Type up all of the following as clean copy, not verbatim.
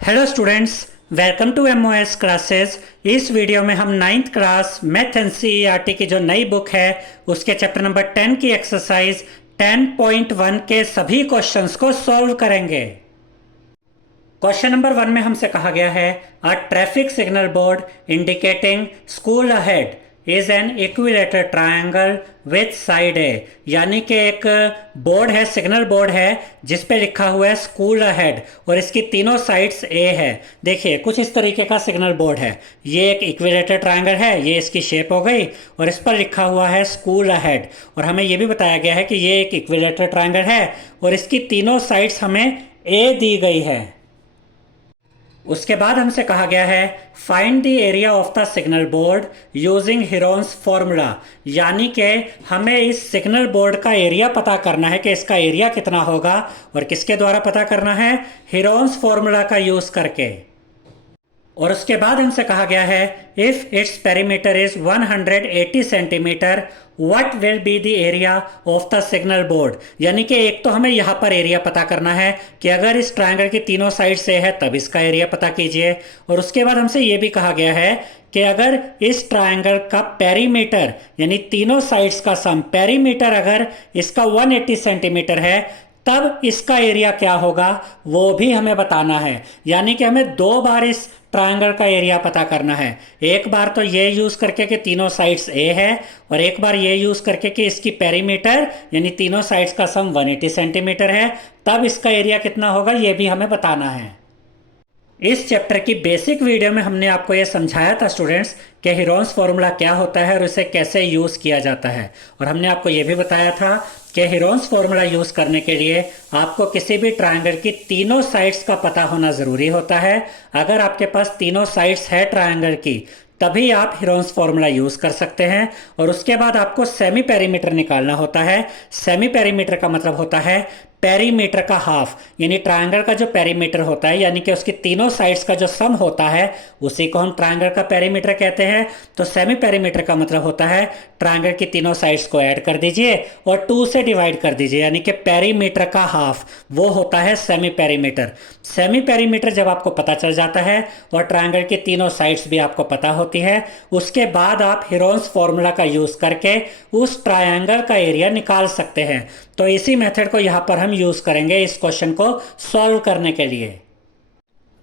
Hello students, welcome to MOS classes. इस video में हम ninth class math and CERT की जो नई बुक है उसके चैप्टर नंबर 10 की एक्सरसाइज 10.1 के सभी क्वेश्चंस को सॉल्व करेंगे। क्वेश्चन नंबर 1 में हमसे कहा गया है a traffic signal board indicating school ahead is an equilateral triangle with side a, यानी कि एक बोर्ड है, सिग्नल बोर्ड है जिस पे लिखा हुआ है स्कूल अहेड और इसकी तीनों साइड्स ए है। देखिए कुछ इस तरीके का सिग्नल बोर्ड है, ये एक इक्विलेटरल ट्रायंगल है, ये इसकी शेप हो गई और इस पर लिखा हुआ है स्कूल अहेड। और हमें ये भी बताया गया है कि ये एक इक्विलेटरल ट्रायंगल है और इसकी तीनों साइड्स हमें ए दी गई है। उसके बाद हमसे कहा गया है find the area of the signal board using Heron's formula, यानी कि हमें इस सिग्नल बोर्ड का एरिया पता करना है कि इसका एरिया कितना होगा और किसके द्वारा पता करना है, हीरोन्स फॉर्मूला का यूज करके। और उसके बाद हमसे कहा गया है if it's perimeter is 180 centimetre what will be the area of the signal board, यानी कि एक तो हमें यहाँ पर एरिया पता करना है कि अगर इस ट्रायंगल की तीनों साइड से है तब इसका एरिया पता कीजिए। और उसके बाद हमसे ये भी कहा गया है कि अगर इस ट्रायंगल का पेरीमीटर यानी तीनों साइड्स का सम पेरीमीटर अगर इसका 180 सेंटीमीटर है तब इसका एरिया क्या होगा वो भी हमें बताना है। यानी कि हमें दो बार इस ट्रायंगल का एरिया पता करना है, एक बार तो ये यूज करके कि तीनों साइड्स ए है और एक बार ये यूज करके कि इसकी पेरीमीटर यानी तीनों साइड्स का सम 180 सेंटीमीटर है, तब इसका एरिया कितना होगा ये भी हमें बताना है। इस चैप्टर की बेसिक वीडियो में हमने आपको यह समझाया था स्टूडेंट्स कि हीरोन्स फॉर्मूला क्या होता है और उसे कैसे यूज़ किया जाता है। और हमने आपको यह भी बताया था कि हीरोन्स फॉर्मूला यूज़ करने के लिए आपको किसी भी ट्रायंगल की तीनों साइड्स का पता होना ज़रूरी होता है। अगर आपके पास तीनों साइड्स है ट्रायंगल की तभी आप हीरोन्स फॉर्मूला यूज़ कर सकते हैं। और उसके बाद आपको सेमी पेरीमीटर निकालना होता है। सेमी पेरीमीटर का मतलब होता है पेरीमीटर का हाफ, यानी ट्रायंगल का जो पेरीमीटर होता है यानी कि उसकी तीनों साइड्स का जो सम होता है उसी को हम ट्रायंगल का पेरीमीटर कहते हैं। तो सेमी पेरीमीटर का मतलब होता है ट्रायंगल की तीनों साइड्स को ऐड कर दीजिए और 2 से डिवाइड कर दीजिए, यानी कि पेरीमीटर का हाफ वो होता है सेमी पेरीमीटर। सेमी पेरीमीटर जब आपको पता चल जाता है और ट्रायंगल की तीनों साइड्स भी आपको पता होती है, उसके बाद आप हीरोन्स फॉर्मूला का यूज करके उस ट्रायंगल का एरिया निकाल सकते हैं। तो इसी मेथड को यहां पर हम यूज करेंगे इस क्वेश्चन को सॉल्व करने के लिए।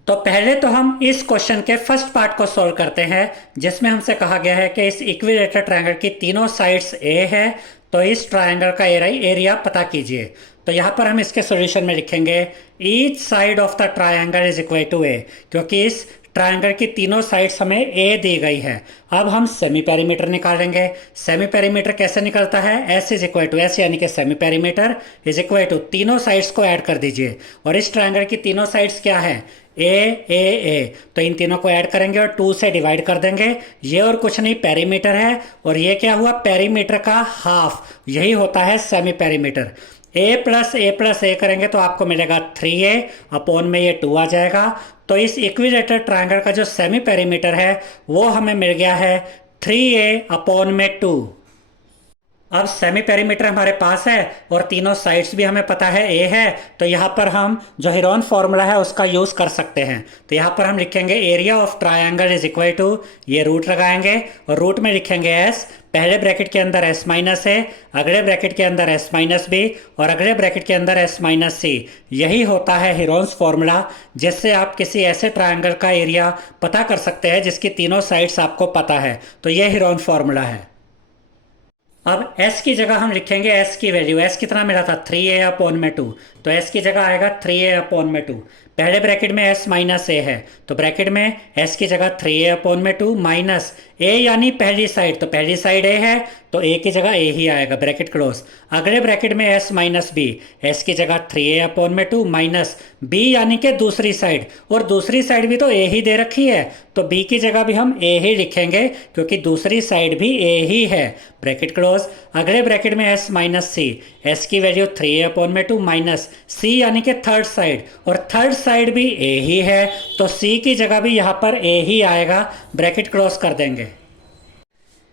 तो पहले तो हम इस क्वेश्चन के फर्स्ट पार्ट को सॉल्व करते हैं जिसमें हमसे कहा गया है कि इस इक्विलेटरल ट्रायंगल की तीनों साइड्स ए है, तो इस ट्रायंगल का एरिया पता कीजिए। तो यहाँ पर हम इसके सॉल्यूशन में लिखेंगे each side of the triangle is equal to a, क्योंकि इस ट्रायंगल की तीनों साइड्स हमें ए दी गई है। अब हम सेमी पेरीमीटर निकालेंगे। सेमी पेरीमीटर कैसे निकलता है, S is equal to S, यानी कि semi perimeter is equal to तीनों साइड्स को ऐड कर दीजिए। और इस ट्रायंगल की तीनों साइड्स क्या है, ए, तो इन तीनों को ऐड करेंगे और 2 से डिवाइड कर देंगे। ये और कुछ नहीं पेरीमीटर है और ये क्या हुआ, पेरीमीटर का हाफ, यही होता है सेमी पेरीमीटर। ए करेंगे तो आपको मिलेगा 3a, अपॉन में ये 2 आ जाएगा। तो इस इक्विलेटरल ट्रायंगल का जो सेमी पेरीमीटर है वो हमें मिल गया है 3a अपॉन में 2। अब सेमी पेरीमीटर हमारे पास है और तीनों साइड्स भी हमें पता है ए है, तो यहाँ पर हम जो हीरोन फॉर्मूला है उसका यूज कर सकते हैं। तो यहाँ पर हम लिखेंगे area of triangle is equal to, ये रूट लगाएंगे और रूट में लिखेंगे एस, पहले ब्रैकेट के अंदर एस माइनस ए, अगले ब्रैकेट के अंदर एस माइनस बी और अगले ब्रैकेट के अंदर एस माइनस सी। यही होता है हीरोन्स फॉर्मूला, जिससे आप किसी ऐसे ट्रायंगल का एरिया पता कर सकते हैं जिसकी तीनों साइड्स आपको पता है। तो यह हीरोन फॉर्मूला है। अब s की जगह हम लिखेंगे s की वैल्यू, s कितना मिला था 3a अपॉन में 2, तो s की जगह आएगा 3a अपॉन में 2। पहले ब्रैकेट में s माइनस ए है तो ब्रैकेट में s की जगह 3a अपॉन में 2 माइनस a यानी पहली साइड, तो पहली साइड a है तो a की जगह a ही आएगा, ब्रैकेट क्लोज। अगले ब्रैकेट में s माइनस b, s की जगह 3a अपॉन में 2 माइनस b यानी कि दूसरी साइड, और दूसरी साइड भी तो a ही दे रखी है तो b की जगह भी हम a ही लिखेंगे क्योंकि दूसरी साइड भी a ही है, ब्रैकेट क्लोज। अगले ब्रैकेट में s माइनस सी, s की वैल्यू 3a अपॉन में 2 माइनस c यानी कि थर्ड साइड, और थर्ड साइड भी a ही है तो c की जगह भी यहाँ पर a ही आएगा, ब्रैकेट क्लोज कर देंगे।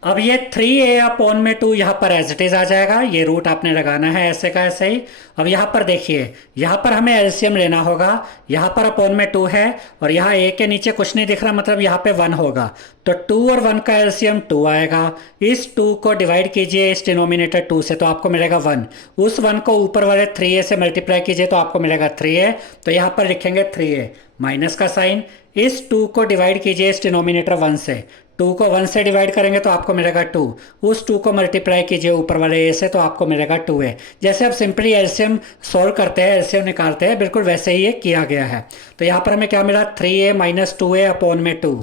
अब ये 3a अपॉन में 2 यहाँ पर एज इट इज आ जाएगा, ये रूट आपने लगाना है ऐसे का ऐसे ही। अब यहाँ पर देखिए, यहाँ पर हमें एलसीएम लेना होगा, यहाँ पर अपॉन में 2 है और यहाँ a के नीचे कुछ नहीं दिख रहा, मतलब यहाँ पे 1 होगा, तो 2 और 1 का एलसीएम 2 आएगा। इस 2 को डिवाइड कीजिए इस डिनोमिनेटर 2 से तो आपको मिलेगा 1। उस 1 को ऊपर वाले 3a से मल्टीप्लाई कीजिए तो आपको मिलेगा 3a, तो यहाँ पर लिखेंगे 3a माइनस का साइन। इस 2 को डिवाइड कीजिए इस डिनोमिनेटर 1 से, 2 को 1 से डिवाइड करेंगे तो आपको मिलेगा 2। उस 2 को मल्टीप्लाई कीजिए ऊपर वाले a से तो आपको मिलेगा 2a। जैसे आप सिंपली एलसीएम सॉल्व करते हैं, एलसीएम निकालते हैं, बिल्कुल वैसे ही ये किया गया है। तो यहाँ पर हमें क्या मिला, 3a माइनस 2a अपॉन में 2।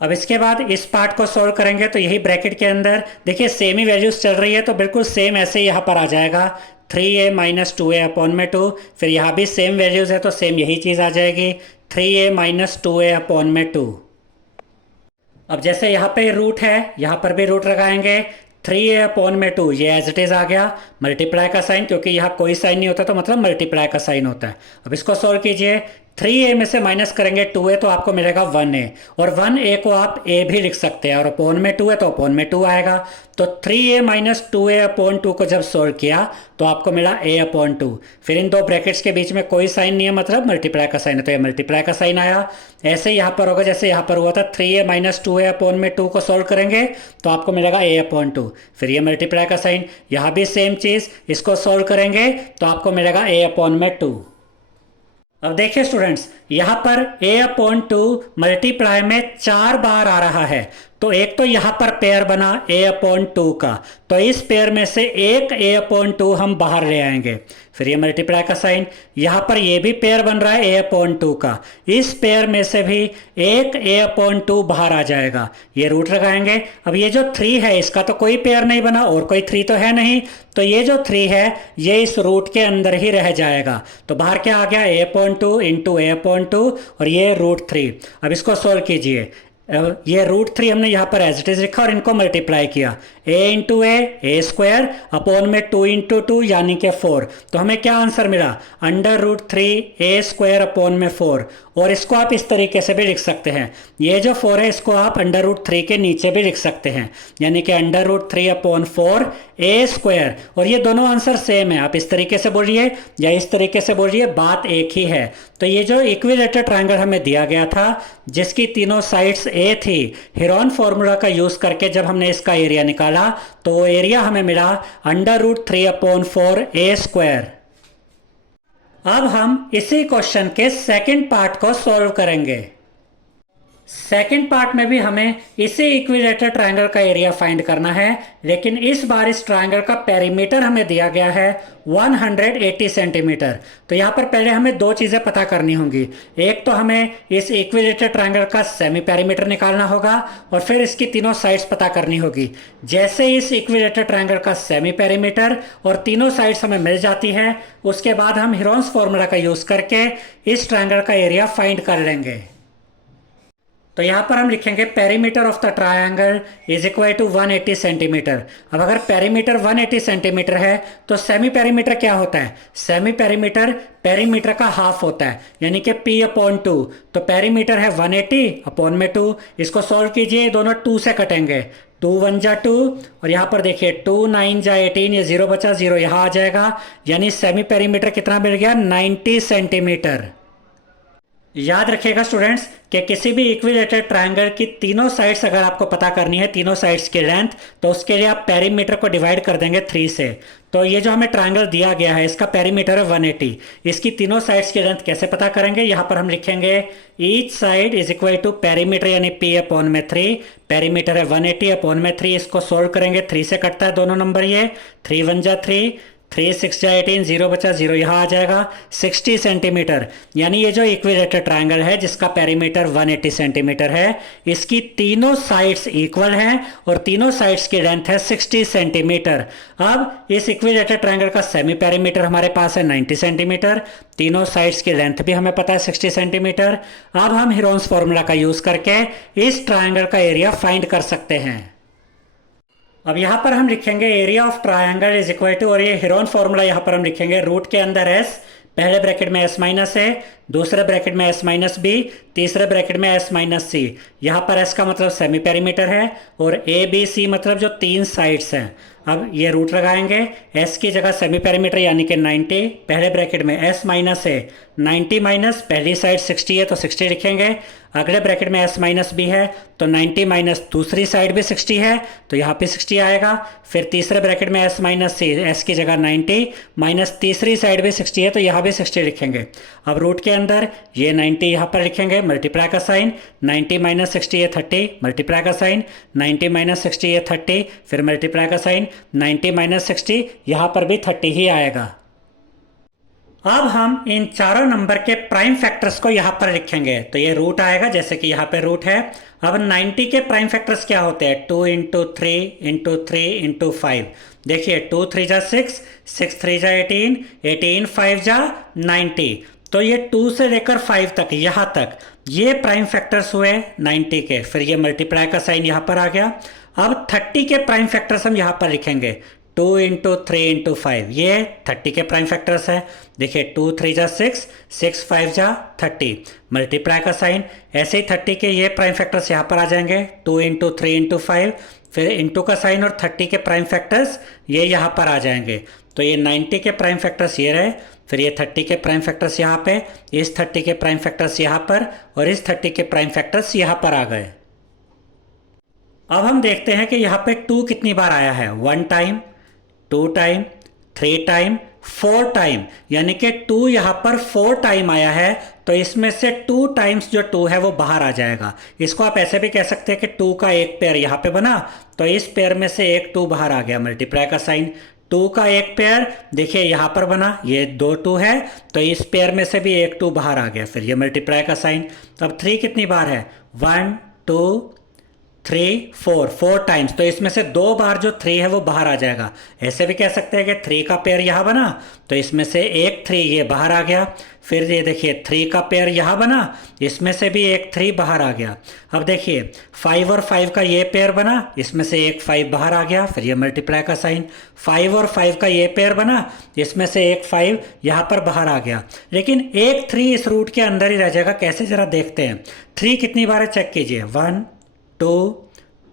अब इसके बाद इस पार्ट को सॉल्व करेंगे तो यही ब्रैकेट के अंदर देखिए सेम ही वैल्यूज चल रही है, तो बिल्कुल सेम ऐसे ही यहाँ पर आ जाएगा 3a माइनस 2a अपॉन में 2। फिर यहाँ भी सेम वैल्यूज है तो सेम यही चीज़ आ जाएगी 3a माइनस 2a अपॉन में 2। अब जैसे यहाँ पे रूट है, यहाँ पर भी रूट लगाएंगे, 3a अपॉन में 2 ये एज इट इज आ गया, मल्टीप्लाई का साइन, क्योंकि यहाँ कोई साइन नहीं होता तो मतलब मल्टीप्लाई का साइन होता है। अब इसको सॉल्व कीजिए, 3a में से माइनस करेंगे 2a तो आपको मिलेगा 1a, और 1a को आप a भी लिख सकते हैं, और अपॉन में 2 है तो अपॉन में 2 आएगा। तो 3a माइनस 2a अपॉन 2 को जब सॉल्व किया तो आपको मिला a अपॉन 2। फिर इन दो ब्रैकेट्स के बीच में कोई साइन नहीं है, मतलब मल्टीप्लाई का साइन है, तो ये मल्टीप्लाई का साइन आया। ऐसे यहाँ पर होगा जैसे यहाँ पर हुआ था, 3a माइनस 2a अपॉन में 2 को सॉल्व करेंगे तो आपको मिलेगा a अपॉन 2। फिर ये मल्टीप्लाई का साइन, यहाँ भी सेम चीज़, इसको सॉल्व करेंगे तो आपको मिलेगा a अपॉन में 2। अब देखिए स्टूडेंट्स, यहाँ पर a अपॉन 2 मल्टीप्लाई में 4 बार आ रहा है, तो एक तो यहाँ पर पेयर बना a अपॉन 2 का, तो इस पेयर में से एक a अपॉन 2 हम बाहर ले आएंगे। फिर ये मल्टीप्लाई का साइन, यहाँ पर ये भी पेयर बन रहा है a अपॉन 2 का, इस पेयर में से भी एक a अपॉन 2 बाहर आ जाएगा, ये रूट लगाएंगे। अब ये जो 3 है इसका तो कोई पेयर नहीं बना और कोई 3 तो है नहीं, तो ये जो 3 है ये इस रूट के अंदर ही रह जाएगा, तो बाहर क्या आ गया, a upon 2 into a upon 2 और ये रूट 3। अब इसको सॉल्व कीजिए, ये रूट 3 हमने यहाँ पर एज इट इज लिखा और इनको मल्टीप्लाई किया, a into A square upon में 2 इंटू 2 यानी कि 4। तो हमें क्या आंसर मिला, under root 3 a square upon में 4। और इसको आप इस तरीके से भी लिख सकते हैं, ये जो 4 है इसको आप अंडर रूट 3 के नीचे भी लिख सकते हैं, यानी कि under root 3 upon 4 a square. और ये दोनों आंसर सेम है, आप इस तरीके से बोलिए या इस तरीके से बोलिए, बात एक ही है। तो ये जो इक्विलेटरल ट्रायंगल हमें दिया गया था जिसकी तीनों साइड्स a थी, हेरोन फॉर्मूला का यूज करके जब हमने इसका एरिया निकाला तो वो एरिया हमें मिला under root 3 upon 4 a square. अब हम इसी क्वेश्चन के सेकंड पार्ट को सॉल्व करेंगे। सेकंड पार्ट में भी हमें इसी इक्विलेटरल ट्रायंगल का एरिया फाइंड करना है, लेकिन इस बार इस ट्रायंगल का पेरीमीटर हमें दिया गया है 180 सेंटीमीटर। तो यहाँ पर पहले हमें दो चीज़ें पता करनी होंगी, एक तो हमें इस इक्विलेटरल ट्रायंगल का सेमी पेरीमीटर निकालना होगा और फिर इसकी तीनों साइड्स पता करनी होगी। जैसे इस इक्विलेटरल ट्रायंगल का सेमी पेरीमीटर और तीनों साइड्स हमें मिल जाती है, उसके बाद हम हीरोन्स फॉर्मूला का यूज़ करके इस ट्रायंगल का एरिया फाइंड कर लेंगे। तो यहाँ पर हम लिखेंगे perimeter of the triangle is equal to 180 centimetre. अब अगर पेरीमीटर 180 सेंटीमीटर है तो सेमी पेरीमीटर क्या होता है, सेमी पेरीमीटर पेरीमीटर का हाफ होता है, यानी कि p अपॉन 2। तो पेरीमीटर है 180 अपॉन में 2, इसको सॉल्व कीजिए, दोनों 2 से कटेंगे, 2 1 जा 2 और यहाँ पर देखिए 2 9 जा 18, ये 0 बचा 0 यहाँ आ जाएगा, यानी सेमी पेरीमीटर कितना मिल गया, 90 सेंटीमीटर। याद रखिएगा स्टूडेंट्स कि किसी भी इक्विलेटरल ट्रायंगल की तीनों साइड्स अगर आपको पता करनी है, तीनों साइड्स की लेंथ, तो उसके लिए आप पेरीमीटर को डिवाइड कर देंगे 3 से। तो ये जो हमें ट्रायंगल दिया गया है इसका पेरीमीटर है 180, इसकी तीनों साइड्स की लेंथ कैसे पता करेंगे, यहाँ पर हम लिखेंगे each side is equal to perimeter यानी p अपॉन में 3, पेरीमीटर है 180 अपॉन में 3, इसको सोल्व करेंगे, 3 से कटता है दोनों नंबर, ये 3 1 जा 3, 3 6 जा 18, 0 बचा 0 यहाँ आ जाएगा, 60 सेंटीमीटर। यानी ये जो इक्विलेटरल ट्रायंगल है जिसका पेरीमीटर 180 सेंटीमीटर है, इसकी तीनों साइड्स इक्वल हैं और तीनों साइड्स की लेंथ है 60 सेंटीमीटर। अब इस इक्विलेटरल ट्रायंगल का सेमी पेरीमीटर हमारे पास है 90 सेंटीमीटर, तीनों साइड्स की लेंथ भी हमें पता है 60 सेंटीमीटर। अब हम हीरोन्स फॉर्मूला का यूज करके इस ट्रायंगल का एरिया फाइंड कर सकते हैं। अब यहाँ पर हम लिखेंगे area of triangle is equal to, और ये हीरोन फॉर्मूला यहाँ पर हम लिखेंगे रूट के अंदर s, पहले ब्रैकेट में s माइनस ए, दूसरे ब्रैकेट में s माइनस बी, तीसरे ब्रैकेट में s माइनस सी। यहाँ पर s का मतलब सेमी पेरीमीटर है और ए बी सी मतलब जो तीन साइड्स हैं। अब ये रूट लगाएंगे, s की जगह सेमी पेरीमीटर यानी कि 90, पहले ब्रैकेट में s माइनस है, 90 माइनस पहली साइड 60 है तो 60 लिखेंगे, अगले ब्रैकेट में s माइनस बी है तो 90 माइनस दूसरी साइड भी 60 है तो यहाँ पे 60 आएगा। फिर तीसरे ब्रैकेट में s माइनस सी, s की जगह 90 माइनस तीसरी साइड भी 60 है तो यहाँ भी 60 लिखेंगे। अब रूट के अंदर ये 90 यहाँ पर लिखेंगे, मल्टीप्लाई का साइन, 90 माइनस 60 है 30, मल्टीप्लाई का साइन, 90 माइनस 60 है 30, फिर मल्टीप्लाई का साइन, 90 माइनस 60 यहाँ पर भी 30 ही आएगा। अब हम इन चारों नंबर के प्राइम फैक्टर्स को यहाँ पर लिखेंगे तो ये रूट आएगा, जैसे कि यहाँ पे रूट है। अब 90 के प्राइम फैक्टर्स क्या होते हैं, 2 इंटू 3 इंटू 3 इंटू 5। देखिए 2 3 जा 6, 6 3 जा 18, 18 5 जा 90। तो ये 2 से लेकर 5 तक, यहाँ तक ये प्राइम फैक्टर्स हुए 90 के। फिर ये मल्टीप्लाई का साइन यहाँ पर आ गया। अब 30 के प्राइम फैक्टर्स हम यहाँ पर लिखेंगे, 2 इंटू 3 इंटू 5, ये 30 के प्राइम फैक्टर्स है। देखिए 2 3 जा 6, 6 5 जा 30, मल्टीप्लाई का साइन। ऐसे ही 30 के ये प्राइम फैक्टर्स यहाँ पर आ जाएंगे, 2 इंटू 3 इंटू 5, फिर इंटू का साइन और 30 के प्राइम फैक्टर्स ये यहाँ पर आ जाएंगे। तो ये 90 के प्राइम फैक्टर्स ये रहे, फिर ये 30 के प्राइम फैक्टर्स यहाँ पे, इस 30 के प्राइम फैक्टर्स यहाँ पर और इस 30 के प्राइम फैक्टर्स यहाँ पर आ गए। अब हम देखते हैं कि यहाँ पे 2 कितनी बार आया है, 1 टाइम, 2 टाइम, 3 टाइम, 4 टाइम, यानी कि 2 यहाँ पर 4 टाइम आया है। तो इसमें से 2 टाइम्स जो 2 है वो बाहर आ जाएगा। इसको आप ऐसे भी कह सकते हैं कि 2 का एक पेयर यहाँ पे बना तो इस पेयर में से एक 2 बाहर आ गया, मल्टीप्लाई का साइन। 2 का एक पेयर देखिए यहाँ पर बना, ये 2 2 है तो इस पेयर में से भी एक 2 बाहर आ गया, फिर ये मल्टीप्लाई का साइन। अब 3 कितनी बार है, 1 2 3 4, 4 टाइम्स, तो इसमें से 2 बार जो 3 है वो बाहर आ जाएगा। ऐसे भी कह सकते हैं कि 3 का पेयर यहाँ बना तो इसमें से एक 3 ये बाहर आ गया। फिर ये देखिए 3 का पेयर यहाँ बना, इसमें से भी एक 3 बाहर आ गया। अब देखिए 5 और 5 का ये पेयर बना, इसमें से एक 5 बाहर आ गया, फिर ये मल्टीप्लाई का साइन। 5 और 5 का ये पेयर बना, इसमें से एक 5 यहाँ पर बाहर आ गया, लेकिन एक 3 इस रूट के अंदर ही रह जाएगा। कैसे जरा देखते हैं, 3 कितनी बार है चेक कीजिए, 1 2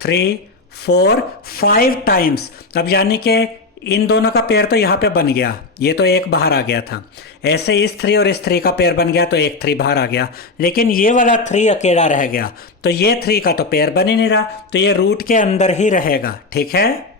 3 4 5 टाइम्स। अब यानी कि इन दोनों का पेयर तो यहाँ पे बन गया, ये तो एक बाहर आ गया था। ऐसे इस 3 और इस 3 का पेयर बन गया तो एक 3 बाहर आ गया, लेकिन ये वाला 3 अकेला रह गया तो ये 3 का तो पेयर बन ही नहीं रहा, तो ये रूट के अंदर ही रहेगा। ठीक है,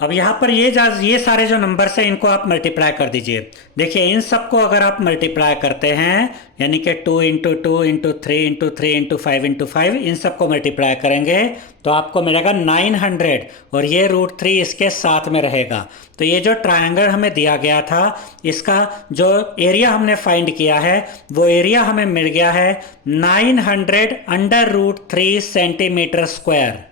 अब यहाँ पर ये सारे जो नंबर्स हैं इनको आप मल्टीप्लाई कर दीजिए। देखिए इन सबको अगर आप मल्टीप्लाई करते हैं यानी कि 2 into 2 into 3 into 3 into 5 into 5, इन सबको मल्टीप्लाई करेंगे तो आपको मिलेगा 900 और ये √3 इसके साथ में रहेगा। तो ये जो ट्रायंगल हमें दिया गया था इसका जो एरिया हमने फाइंड किया है वो एरिया हमें मिल गया है 900 √3 सेंटीमीटर स्क्वायर।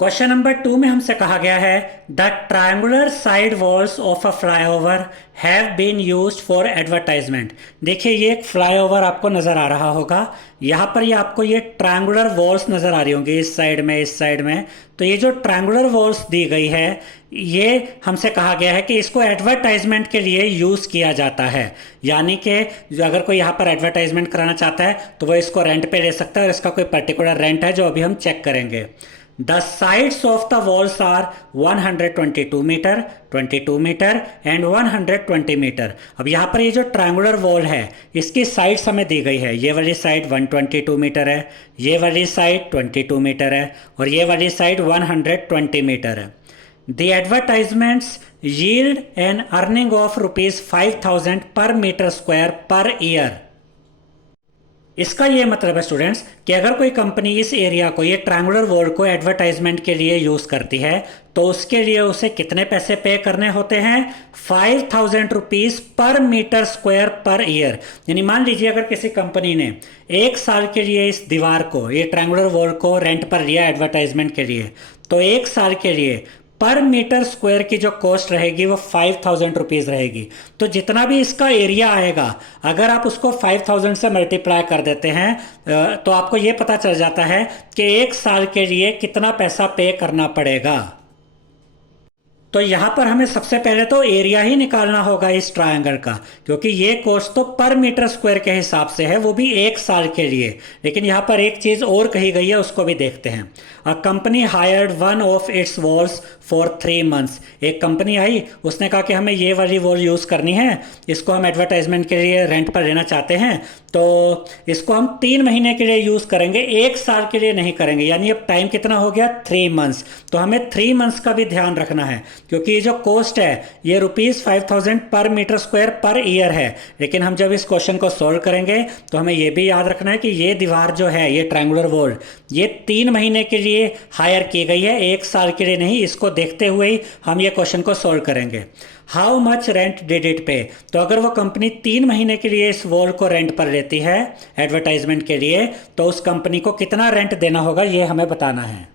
क्वेश्चन नंबर 2 में हमसे कहा गया है the triangular side walls of a flyover have been used for advertisement. देखिए ये एक फ्लाईओवर आपको नज़र आ रहा होगा, यहाँ पर ये आपको ये ट्रायंगुलर वॉल्स नज़र आ रही होंगी इस साइड में इस साइड में। तो ये जो ट्रायंगुलर वॉल्स दी गई है ये हमसे कहा गया है कि इसको एडवर्टाइजमेंट के लिए यूज़ किया जाता है, यानी कि अगर कोई यहाँ पर एडवर्टाइजमेंट कराना चाहता है तो वो इसको रेंट पे ले सकता है और इसका कोई पर्टिकुलर रेंट है जो अभी हम चेक करेंगे। The sides of the walls are 122 metre, 22 metre and 120 metre. अब यहाँ पर ये जो ट्रायंगुलर वॉल है इसकी साइड्स हमें दी गई है, ये वाली साइड 122 मीटर है, ये वाली साइड 22 मीटर है और ये वाली साइड 120 मीटर है। The advertisements yield an earning of ₹5,000 per meter square per year। इसका ये मतलब है स्टूडेंट्स कि अगर कोई कंपनी इस एरिया को, ये ट्रायंगुलर वॉल को एडवर्टाइजमेंट के लिए यूज़ करती है तो उसके लिए उसे कितने पैसे पे करने होते हैं, ₹5,000 पर मीटर स्क्वायर पर ईयर। यानी मान लीजिए अगर किसी कंपनी ने 1 साल के लिए इस दीवार को, ये ट्रायंगुलर वॉल को रेंट पर लिया एडवर्टाइजमेंट के लिए, तो 1 साल के लिए पर मीटर स्क्वायर की जो कॉस्ट रहेगी वो ₹5,000 रहेगी। तो जितना भी इसका एरिया आएगा अगर आप उसको 5,000 से मल्टीप्लाई कर देते हैं तो आपको ये पता चल जाता है कि 1 साल के लिए कितना पैसा पे करना पड़ेगा। तो यहाँ पर हमें सबसे पहले तो एरिया ही निकालना होगा इस ट्रायंगल का, क्योंकि ये कॉस्ट तो पर मीटर स्क्वायर के हिसाब से है, वो भी 1 साल के लिए। लेकिन यहाँ पर एक चीज़ और कही गई है, उसको भी देखते हैं। A company hired one of it's walls for 3 months. एक कंपनी आई, उसने कहा कि हमें ये वाली वॉल यूज़ करनी है, इसको हम एडवर्टाइजमेंट के लिए रेंट पर लेना चाहते हैं, तो इसको हम 3 महीने के लिए यूज़ करेंगे, 1 साल के लिए नहीं करेंगे। यानी अब टाइम कितना हो गया, 3 मंथ्स। तो हमें 3 मंथ्स का भी ध्यान रखना है, क्योंकि ये जो कॉस्ट है ये ₹5000 पर मीटर स्क्वायर पर ईयर है। लेकिन हम जब इस क्वेश्चन को सॉल्व करेंगे तो हमें ये भी याद रखना है कि ये दीवार जो है, ये ट्रायंगुलर वॉल, ये 3 महीने के लिए हायर की गई है, 1 साल के लिए नहीं। इसको देखते हुए ही हम ये क्वेश्चन को सॉल्व करेंगे। How much rent did it पे। तो अगर वो कंपनी 3 महीने के लिए इस वॉल को रेंट पर लेती है एडवर्टाइजमेंट के लिए, तो उस कंपनी को कितना रेंट देना होगा ये हमें बताना है।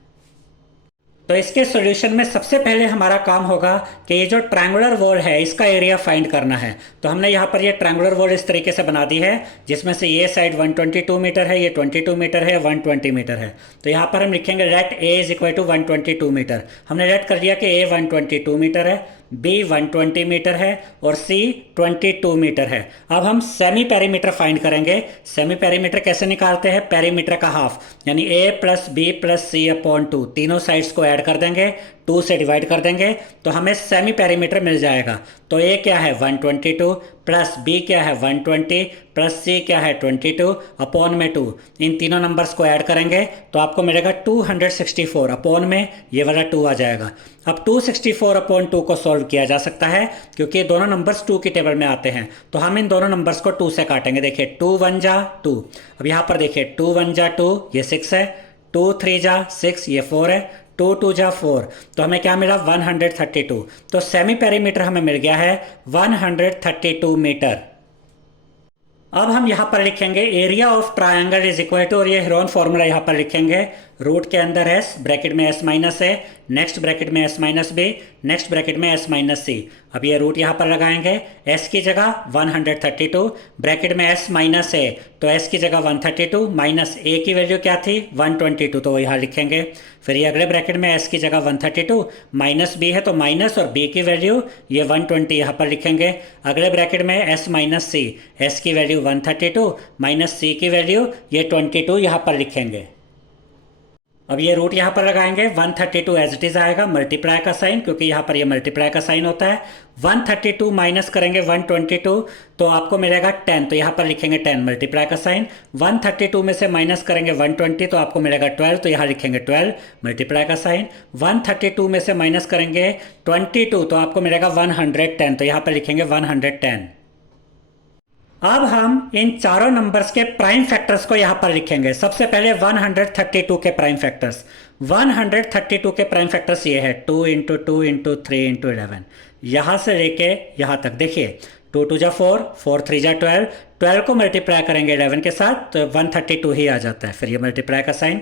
तो इसके सॉल्यूशन में सबसे पहले हमारा काम होगा कि ये जो ट्रायंगुलर वॉल है इसका एरिया फाइंड करना है। तो हमने यहाँ पर ये ट्रायंगुलर वॉल इस तरीके से बना दी है, जिसमें से ये साइड 122 मीटर है, ये 22 मीटर है, 120 मीटर है। तो यहाँ पर हम लिखेंगे let A is equal to 122 metre. हमने लेट कर दिया कि ए 122 मीटर है, बी 120 मीटर है और सी 22 मीटर है। अब हम सेमी पेरीमीटर फाइंड करेंगे। सेमी पेरीमीटर कैसे निकालते हैं, पेरीमीटर का हाफ, यानी A plus B plus C upon 2, तीनों साइड्स को ऐड कर देंगे, 2 से डिवाइड कर देंगे, तो हमें सेमी पेरीमीटर मिल जाएगा। तो ए क्या है 122 प्लस बी क्या है 120 प्लस सी क्या है 22 अपॉन में 2, इन तीनों नंबर्स को ऐड करेंगे तो आपको मिलेगा 264, अपॉन में ये वाला 2 आ जाएगा। अब 264 अपॉन 2 को सॉल्व किया जा सकता है, क्योंकि ये दोनों नंबर्स 2 की टेबल में आते हैं। तो हम इन दोनों नंबर्स को 2 से काटेंगे। देखिए 2 1 जा 2, अब यहाँ पर देखिए 2 1 जा 2, ये 6 है, 2 3 जा 6, ये 4 है, 2 2 जा 4, तो हमें क्या मिला 132। तो सेमी पेरीमीटर हमें मिल गया है 132 मीटर। अब हम यहाँ पर लिखेंगे area of triangle is equal to, और ये हेरोन फॉर्मूला यहाँ पर लिखेंगे, रूट के अंदर एस, ब्रैकेट में S minus A, next bracket में S minus B, next bracket में एस माइनस सी। अब ये रूट यहाँ पर लगाएंगे, एस की जगह 132, ब्रैकेट में एस माइनस ए, तो एस की जगह 132 माइनस ए की वैल्यू क्या थी 122, तो वो यहाँ लिखेंगे। फिर ये अगले ब्रैकेट में एस की जगह 132 माइनस बी है तो माइनस, और बी की वैल्यू ये 120 यहाँ पर लिखेंगे। अगले ब्रैकेट में एस माइनस सी, एस की वैल्यू 132 माइनस सी की वैल्यू ये 22 यहाँ पर लिखेंगे। अब ये रूट यहाँ पर लगाएंगे, 132 एज इट इज आएगा, मल्टीप्लाई का साइन, क्योंकि यहाँ पर ये मल्टीप्लाई का साइन होता है। 132 माइनस करेंगे 122 तो आपको मिलेगा 10, तो यहाँ पर लिखेंगे 10, मल्टीप्लाई का साइन। 132 में से माइनस करेंगे 120 तो आपको मिलेगा 12, तो यहाँ लिखेंगे 12, मल्टीप्लाई का साइन। 132 में से माइनस करेंगे 22 तो आपको मिलेगा 110, तो यहाँ पर लिखेंगे 110। अब हम इन चारों नंबर्स के प्राइम फैक्टर्स को यहां पर लिखेंगे। सबसे पहले 132 के प्राइम फैक्टर्स, 132 के प्राइम फैक्टर्स ये है 2 × 2 × 3 × 11, यहां से लेके यहां तक। देखिए 2 2 जा 4, 4 3 जा 12, 12 को मल्टीप्लाई करेंगे 11 के साथ तो 132 ही आ जाता है, फिर ये मल्टीप्लाई का साइन।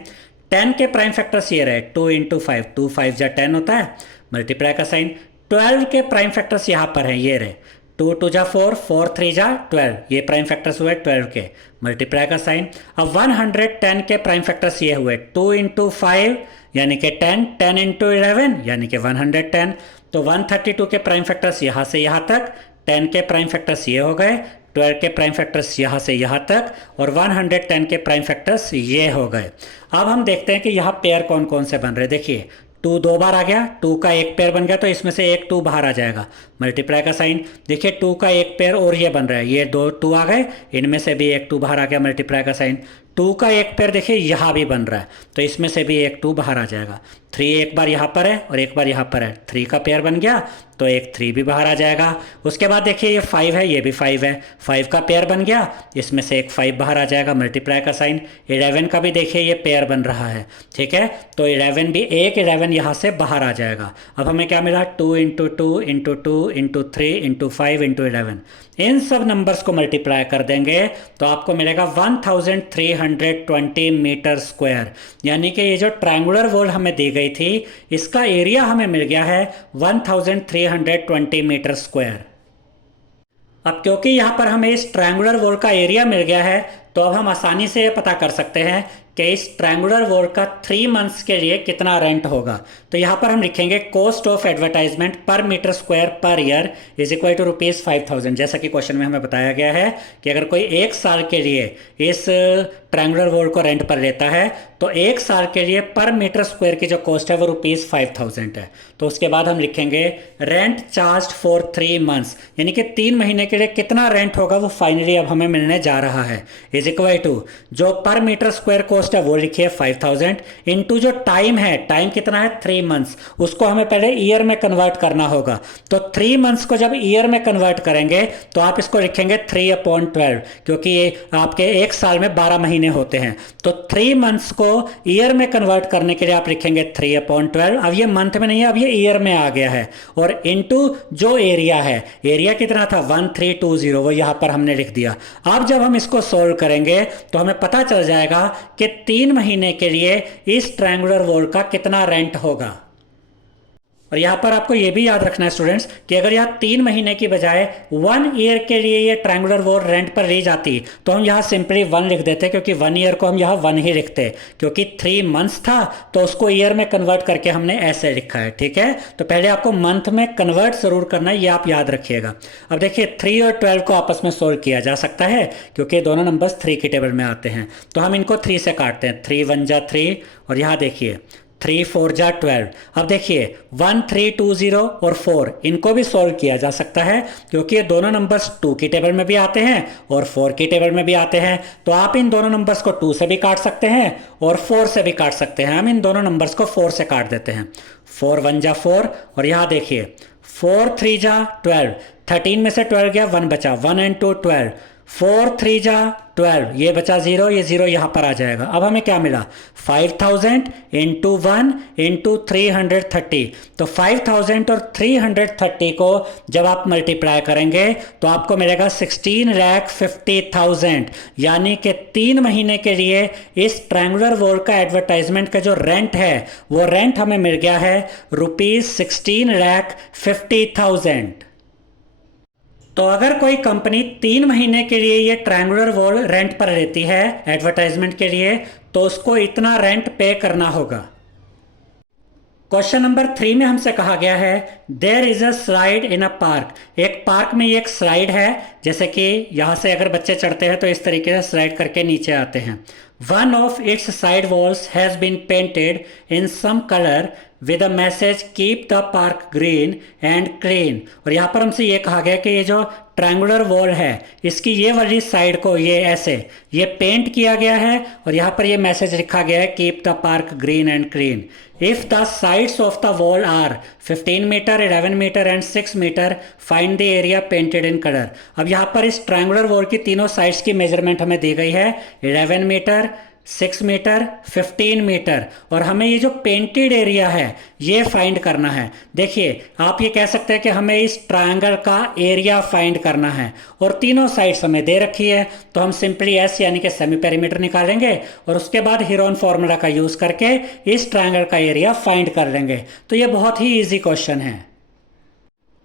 10 के प्राइम फैक्टर्स ये रहे 2 × 5, 2 5 जा 10 होता है, मल्टीप्लाई का साइन। 12 के प्राइम फैक्टर्स यहां पर हैं, ये रहे 2 2 जा 4, 4 3 जा 12, ये प्राइम फैक्टर्स हुए 12 के, मल्टीप्लाई का साइन। अब 110 के प्राइम फैक्टर्स ये हुए 2 × 5 यानी कि 10, 10 × 11 यानी कि 110। तो 132 के प्राइम फैक्टर्स यहाँ से यहाँ तक, 10 के प्राइम फैक्टर्स ये हो गए, 12 के प्राइम फैक्टर्स यहाँ से यहाँ तक, और 110 के प्राइम फैक्टर्स ये हो गए। अब हम देखते हैं कि यहाँ पेयर कौन कौन से बन रहे। देखिए 2 2 बार आ गया, 2 का एक पेयर बन गया तो इसमें से एक 2 बाहर आ जाएगा, मल्टीप्लाई का साइन। देखिए 2 का एक पेयर और ये बन रहा है, ये 2 2 आ गए, इनमें से भी एक 2 बाहर आ गया, मल्टीप्लाई का साइन। 2 का एक पेयर देखिए यहाँ भी बन रहा है तो इसमें से भी एक 2 बाहर आ जाएगा। 3 एक बार यहाँ पर है और एक बार यहाँ पर है, 3 का पेयर बन गया तो एक 3 भी बाहर आ जाएगा। उसके बाद देखिए ये 5 है, ये भी 5 है, 5 का पेयर बन गया, इसमें से एक 5 बाहर आ जाएगा, मल्टीप्लाई का साइन। 11 का भी देखिए ये पेयर बन रहा है, ठीक है, तो 11 भी एक 11 यहाँ से बाहर आ जाएगा। अब हमें क्या मिला 2 × 2 × 2 × 3 × 5 × 11, इन सब नंबर्स को मल्टीप्लाई कर देंगे तो आपको मिलेगा 1320 मीटर स्क्वायर। यानी कि ये जो ट्रायंगुलर वॉल हमें दी गई थी इसका एरिया हमें मिल गया है 1320 मीटर स्क्वायर। अब क्योंकि यहाँ पर हमें इस ट्रायंगुलर वॉल का एरिया मिल गया है तो अब हम आसानी से ये पता कर सकते हैं कि इस ट्रायंगुलर वॉल का 3 मंथ्स के लिए कितना रेंट होगा। तो यहाँ पर हम लिखेंगे cost of advertisement per metre square per year is equal to ₹5,000। जैसा कि क्वेश्चन में हमें बताया गया है कि अगर कोई 1 साल के लिए इस ट्रायंगुलर वॉल को रेंट पर लेता है तो 1 साल के लिए पर मीटर स्क्वायर की जो कॉस्ट है वो ₹5,000 है। तो उसके बाद हम लिखेंगे रेंट चार्ज फॉर 3 मंथ्स, यानी कि 3 महीने के लिए कितना रेंट होगा वो फाइनली अब हमें मिलने जा रहा है, इज इक्वल टू जो पर मीटर स्क्वायर कॉस्ट है वो लिखिए 5,000 इंटू जो टाइम है, टाइम कितना है 3 मंथ्स, उसको हमें पहले ईयर में कन्वर्ट करना होगा। तो 3 मंथ्स को जब ईयर में कन्वर्ट करेंगे तो आप इसको लिखेंगे 3/12, क्योंकि ये आपके 1 साल में 12 महीने होते हैं। तो 3 मंथ्स को ईयर में कन्वर्ट करने के लिए आप लिखेंगे 3/12। अब ये मंथ में नहीं है, अब ये ईयर में आ गया है, और इनटू जो एरिया है, एरिया कितना था 1320, वो यहां पर हमने लिख दिया। अब जब हम इसको सोल्व करेंगे तो हमें पता चल जाएगा कि 3 महीने के लिए इस ट्रायंगुलर वॉल का कितना रेंट होगा। और यहाँ पर आपको ये भी याद रखना है स्टूडेंट्स कि अगर यहाँ 3 महीने की बजाय 1 ईयर के लिए ये ट्रायंगुलर वॉल रेंट पर ली जाती तो हम यहाँ सिंपली 1 लिख देते, क्योंकि 1 ईयर को हम यहाँ 1 ही लिखते, क्योंकि 3 मंथ्स था तो उसको ईयर में कन्वर्ट करके हमने ऐसे लिखा है। ठीक है, तो पहले आपको मंथ में कन्वर्ट जरूर करना है, ये आप याद रखिएगा। अब देखिए 3 और 12 को आपस में सोल्व किया जा सकता है क्योंकि दोनों नंबर्स 3 की टेबल में आते हैं, तो हम इनको 3 से काटते हैं। 3 1 जा 3, और यहाँ देखिए 3 4 जा 12। अब देखिए 1 3 2 0 और 4 इनको भी सोल्व किया जा सकता है क्योंकि ये दोनों नंबर्स 2 की टेबल में भी आते हैं और 4 की टेबल में भी आते हैं। तो आप इन दोनों नंबर्स को 2 से भी काट सकते हैं और 4 से भी काट सकते हैं। हम इन दोनों नंबर्स को 4 से काट देते हैं। 4 1 जा 4, और यहाँ देखिए 4 3 जा 12, 13 में से 12 गया, 1 बचा, 1 and 2 12, 4 3 जा 12, ये बचा 0, ये 0 यहाँ पर आ जाएगा। अब हमें क्या मिला 5000 इंटू 1 इंटू 330। तो 5000 और 330 को जब आप मल्टीप्लाई करेंगे तो आपको मिलेगा 16,50,000, यानी कि 3 महीने के लिए इस ट्रायंगुलर वॉल का एडवर्टाइजमेंट का जो रेंट है वो रेंट हमें मिल गया है ₹16,50,000। तो अगर कोई कंपनी 3 महीने के लिए ये ट्रायंगुलर वॉल रेंट पर लेती है एडवर्टाइजमेंट के लिए तो उसको इतना रेंट पे करना होगा। क्वेश्चन नंबर 3 में हमसे कहा गया है there is a slide in a park. एक पार्क में ये एक स्लाइड है, जैसे कि यहां से अगर बच्चे चढ़ते हैं तो इस तरीके से स्लाइड करके नीचे आते हैं। One of its side walls has been painted in some colour with a message keep the park green and clean. और यहाँ पर हमसे ये कहा गया कि ये जो ट्रायंगुलर वॉल है इसकी ये वाली साइड को ये ऐसे ये पेंट किया गया है और यहाँ पर ये मैसेज लिखा गया है keep the park green and clean. If the sides of the wall are 15 metre 11 metre and 6 metre find the area painted in colour. अब यहाँ पर इस ट्रायंगुलर वॉल की तीनों साइड्स की मेजरमेंट हमें दी गई है 11 मीटर 6 मीटर 15 मीटर, और हमें ये जो पेंटेड एरिया है ये फाइंड करना है। देखिए आप ये कह सकते हैं कि हमें इस ट्रायंगल का एरिया फाइंड करना है और तीनों साइड्स हमें दे रखी है, तो हम सिंपली एस यानी कि सेमी पेरीमीटर निकालेंगे और उसके बाद हीरोन फॉर्मूला का यूज करके इस ट्रायंगल का एरिया फाइंड कर लेंगे। तो ये बहुत ही ईजी क्वेश्चन है।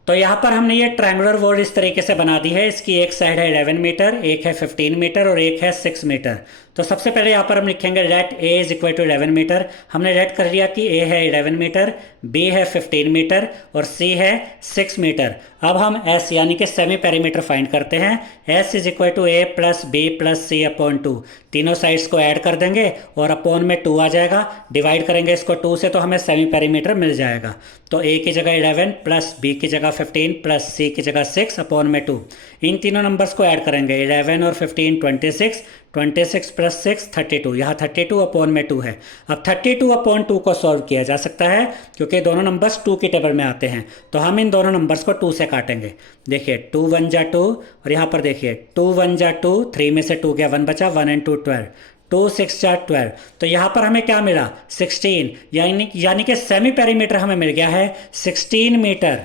तो यहाँ पर हमने ये ट्रायंगुलर वॉल इस तरीके से बना दी है। इसकी एक साइड है 11 मीटर, एक है 15 मीटर और एक है 6 मीटर। तो सबसे पहले यहाँ पर हम लिखेंगे let A is equal to 11 metre. हमने लेट कर लिया कि ए है 11 मीटर, बी है 15 मीटर और सी है 6 मीटर। अब हम एस यानी कि सेमी पेरीमीटर फाइंड करते हैं। S is equal to A plus B plus C upon 2। तीनों साइड्स को ऐड कर देंगे और अपॉन में 2 आ जाएगा। डिवाइड करेंगे इसको 2 से तो हमें सेमी पेरीमीटर मिल जाएगा। तो ए की जगह 11 प्लस बी की जगह 15 प्लस सी की जगह 6 अपॉन में 2। इन तीनों नंबर्स को ऐड करेंगे 11 और 15 26, 26 प्लस 6 32, यहाँ 32 अपॉन में 2 है। अब 32 अपॉन 2 को सॉल्व किया जा सकता है क्योंकि दोनों नंबर्स 2 की टेबल में आते हैं, तो हम इन दोनों नंबर्स को 2 से काटेंगे। देखिए 2 1 जा 2 और यहाँ पर देखिए 2 1 जा 2, 3 में से 2 गया 1 बचा, 1 and 2 12, 2 6 जा 12। तो यहाँ पर हमें क्या मिला 16, यानी कि सेमी पेरीमीटर हमें मिल गया है 16 मीटर।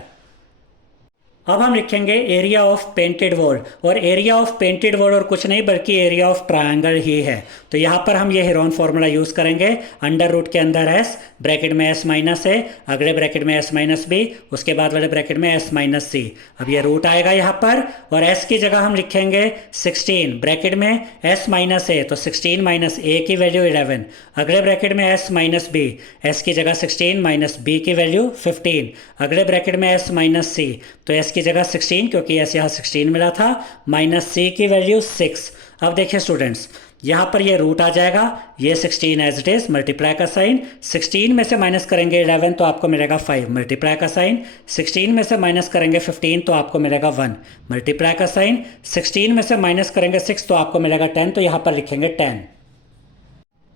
अब हम लिखेंगे एरिया ऑफ पेंटेड वॉल, और एरिया ऑफ पेंटेड वॉल और कुछ नहीं बल्कि एरिया ऑफ ट्रायंगल ही है। तो यहाँ पर हम ये हेरोन फॉर्मूला यूज़ करेंगे, अंडर रूट के अंदर एस, ब्रैकेट में एस माइनस ए, अगले ब्रैकेट में एस माइनस बी, उसके बाद वाले ब्रैकेट में एस माइनस सी। अब ये रूट आएगा यहाँ पर, और एस की जगह हम लिखेंगे 16, ब्रैकेट में एस माइनस ए, तो 16 माइनस ए की वैल्यू 11, अगले ब्रैकेट में एस माइनस बी, एस की जगह 16 माइनस बी की वैल्यू 15, अगले ब्रैकेट में एस माइनस सी, तो एस की जगह 16 क्योंकि एस यहाँ 16 मिला था, माइनस सी की वैल्यू 6। अब देखिए स्टूडेंट्स, यहाँ पर ये रूट आ जाएगा, ये 16 एज इट इज, मल्टीप्लाई का साइन, 16 में से माइनस करेंगे 11 तो आपको मिलेगा 5, मल्टीप्लाई का साइन, 16 में से माइनस करेंगे 15 तो आपको मिलेगा 1, मल्टीप्लाई का साइन, 16 में से माइनस करेंगे 6 तो आपको मिलेगा 10, तो यहाँ पर लिखेंगे 10।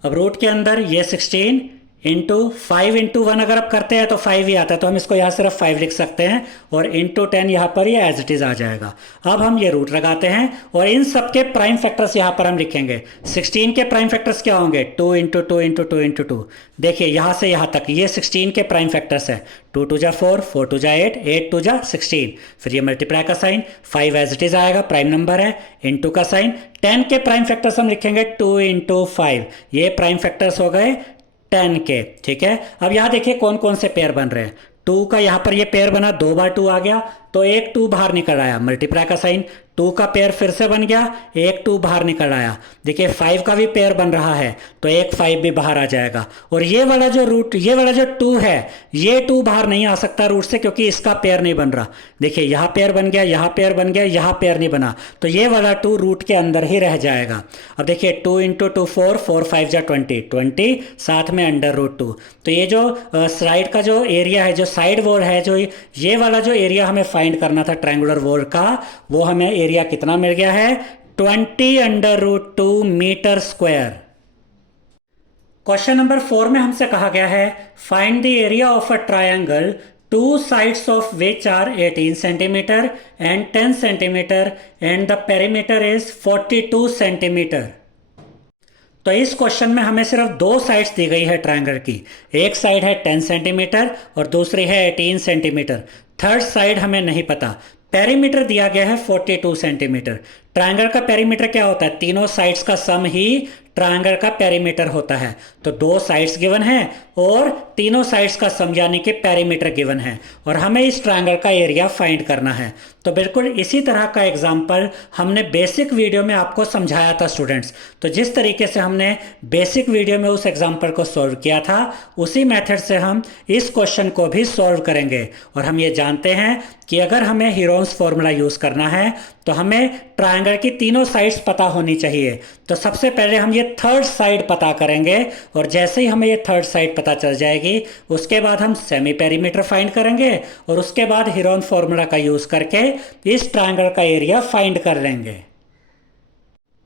अब रूट के अंदर ये 16 इंटू 5 इंटू 1 अगर आप करते हैं तो 5 ही आता है, तो हम इसको यहाँ सिर्फ 5 लिख सकते हैं, और इंटू 10 यहाँ पर ये एज इट इज आ जाएगा। अब हम ये रूट लगाते हैं और इन सब के प्राइम फैक्टर्स यहाँ पर हम लिखेंगे। 16 के प्राइम फैक्टर्स क्या होंगे, 2 इंटू 2 इंटू 2 इंटू 2। देखिए यहाँ से यहाँ तक ये 16 के प्राइम फैक्टर्स है, 2 टू जा 4, 4 टू जा 8, 8 टू जा 16, फिर ये मल्टीप्लाई का साइन, 5 एज इट इज आएगा, प्राइम नंबर है, इंटू का साइन, 10 के प्राइम फैक्टर्स हम लिखेंगे 2 इंटू 5, ये प्राइम फैक्टर्स हो गए 10 के, ठीक है। अब यहाँ देखिए कौन कौन से पेयर बन रहे हैं, 2 का यहाँ पर ये पेयर बना, 2 बार 2 आ गया तो एक 2 बाहर निकल आया, मल्टीप्लाई का साइन, 2 का पेयर फिर से बन गया, एक 2 बाहर निकल आया। देखिए 5 का भी पेयर बन रहा है तो एक 5 भी बाहर आ जाएगा, और ये वाला जो रूट, ये वाला जो 2 है, ये 2 बाहर नहीं आ सकता रूट से क्योंकि इसका पेयर नहीं बन रहा। देखिए यहाँ पेयर बन गया, यहाँ पेयर बन गया, यहाँ पेयर नहीं बना, तो ये वाला 2 रूट के अंदर ही रह जाएगा। अब देखिए 2 इंटू 2 4, 4 5 जा 20, 20 साथ में अंडर रूट 2। तो ये जो साइड का जो एरिया है, जो साइड वॉल है, जो ये वाला जो एरिया हमें फाइंड करना था ट्रायंगुलर वॉल का, वो हमें एरिया कितना मिल गया है, 20 under root 2 metre square. Question number 4 में हमसे कहा गया है find the area of a triangle two sides of which are 18 centimetre and 10 centimetre and the perimeter is 42 centimetre. तो इस क्वेश्चन में हमें सिर्फ 2 साइड्स दी गई है ट्रायंगल की, एक साइड है 10 सेंटीमीटर और दूसरी है 18 सेंटीमीटर, थर्ड साइड हमें नहीं पता। पेरीमीटर दिया गया है 42 सेंटीमीटर। ट्रायंगल का पेरीमीटर क्या होता है, तीनों साइड्स का सम ही ट्रायंगल का पेरीमीटर होता है। तो 2 साइड्स गिवन है और तीनों साइड्स का सम यानी कि पेरीमीटर गिवन है, और हमें इस ट्रायंगल का एरिया फाइंड करना है। तो बिल्कुल इसी तरह का एग्जाम्पल हमने बेसिक वीडियो में आपको समझाया था स्टूडेंट्स। तो जिस तरीके से हमने बेसिक वीडियो में उस एग्जाम्पल को सॉल्व किया था, उसी मेथड से हम इस क्वेश्चन को भी सॉल्व करेंगे। और हम ये जानते हैं कि अगर हमें हीरोन्स फॉर्मूला यूज़ करना है तो हमें ट्रायंगल की तीनों साइड्स पता होनी चाहिए। तो सबसे पहले हम ये थर्ड साइड पता करेंगे, और जैसे ही हमें ये थर्ड साइड पता चल जाएगी उसके बाद हम सेमी पेरीमीटर फाइंड करेंगे, और उसके बाद हीरोन फॉर्मूला का यूज़ करके इस ट्रायंगल का एरिया फाइंड कर लेंगे।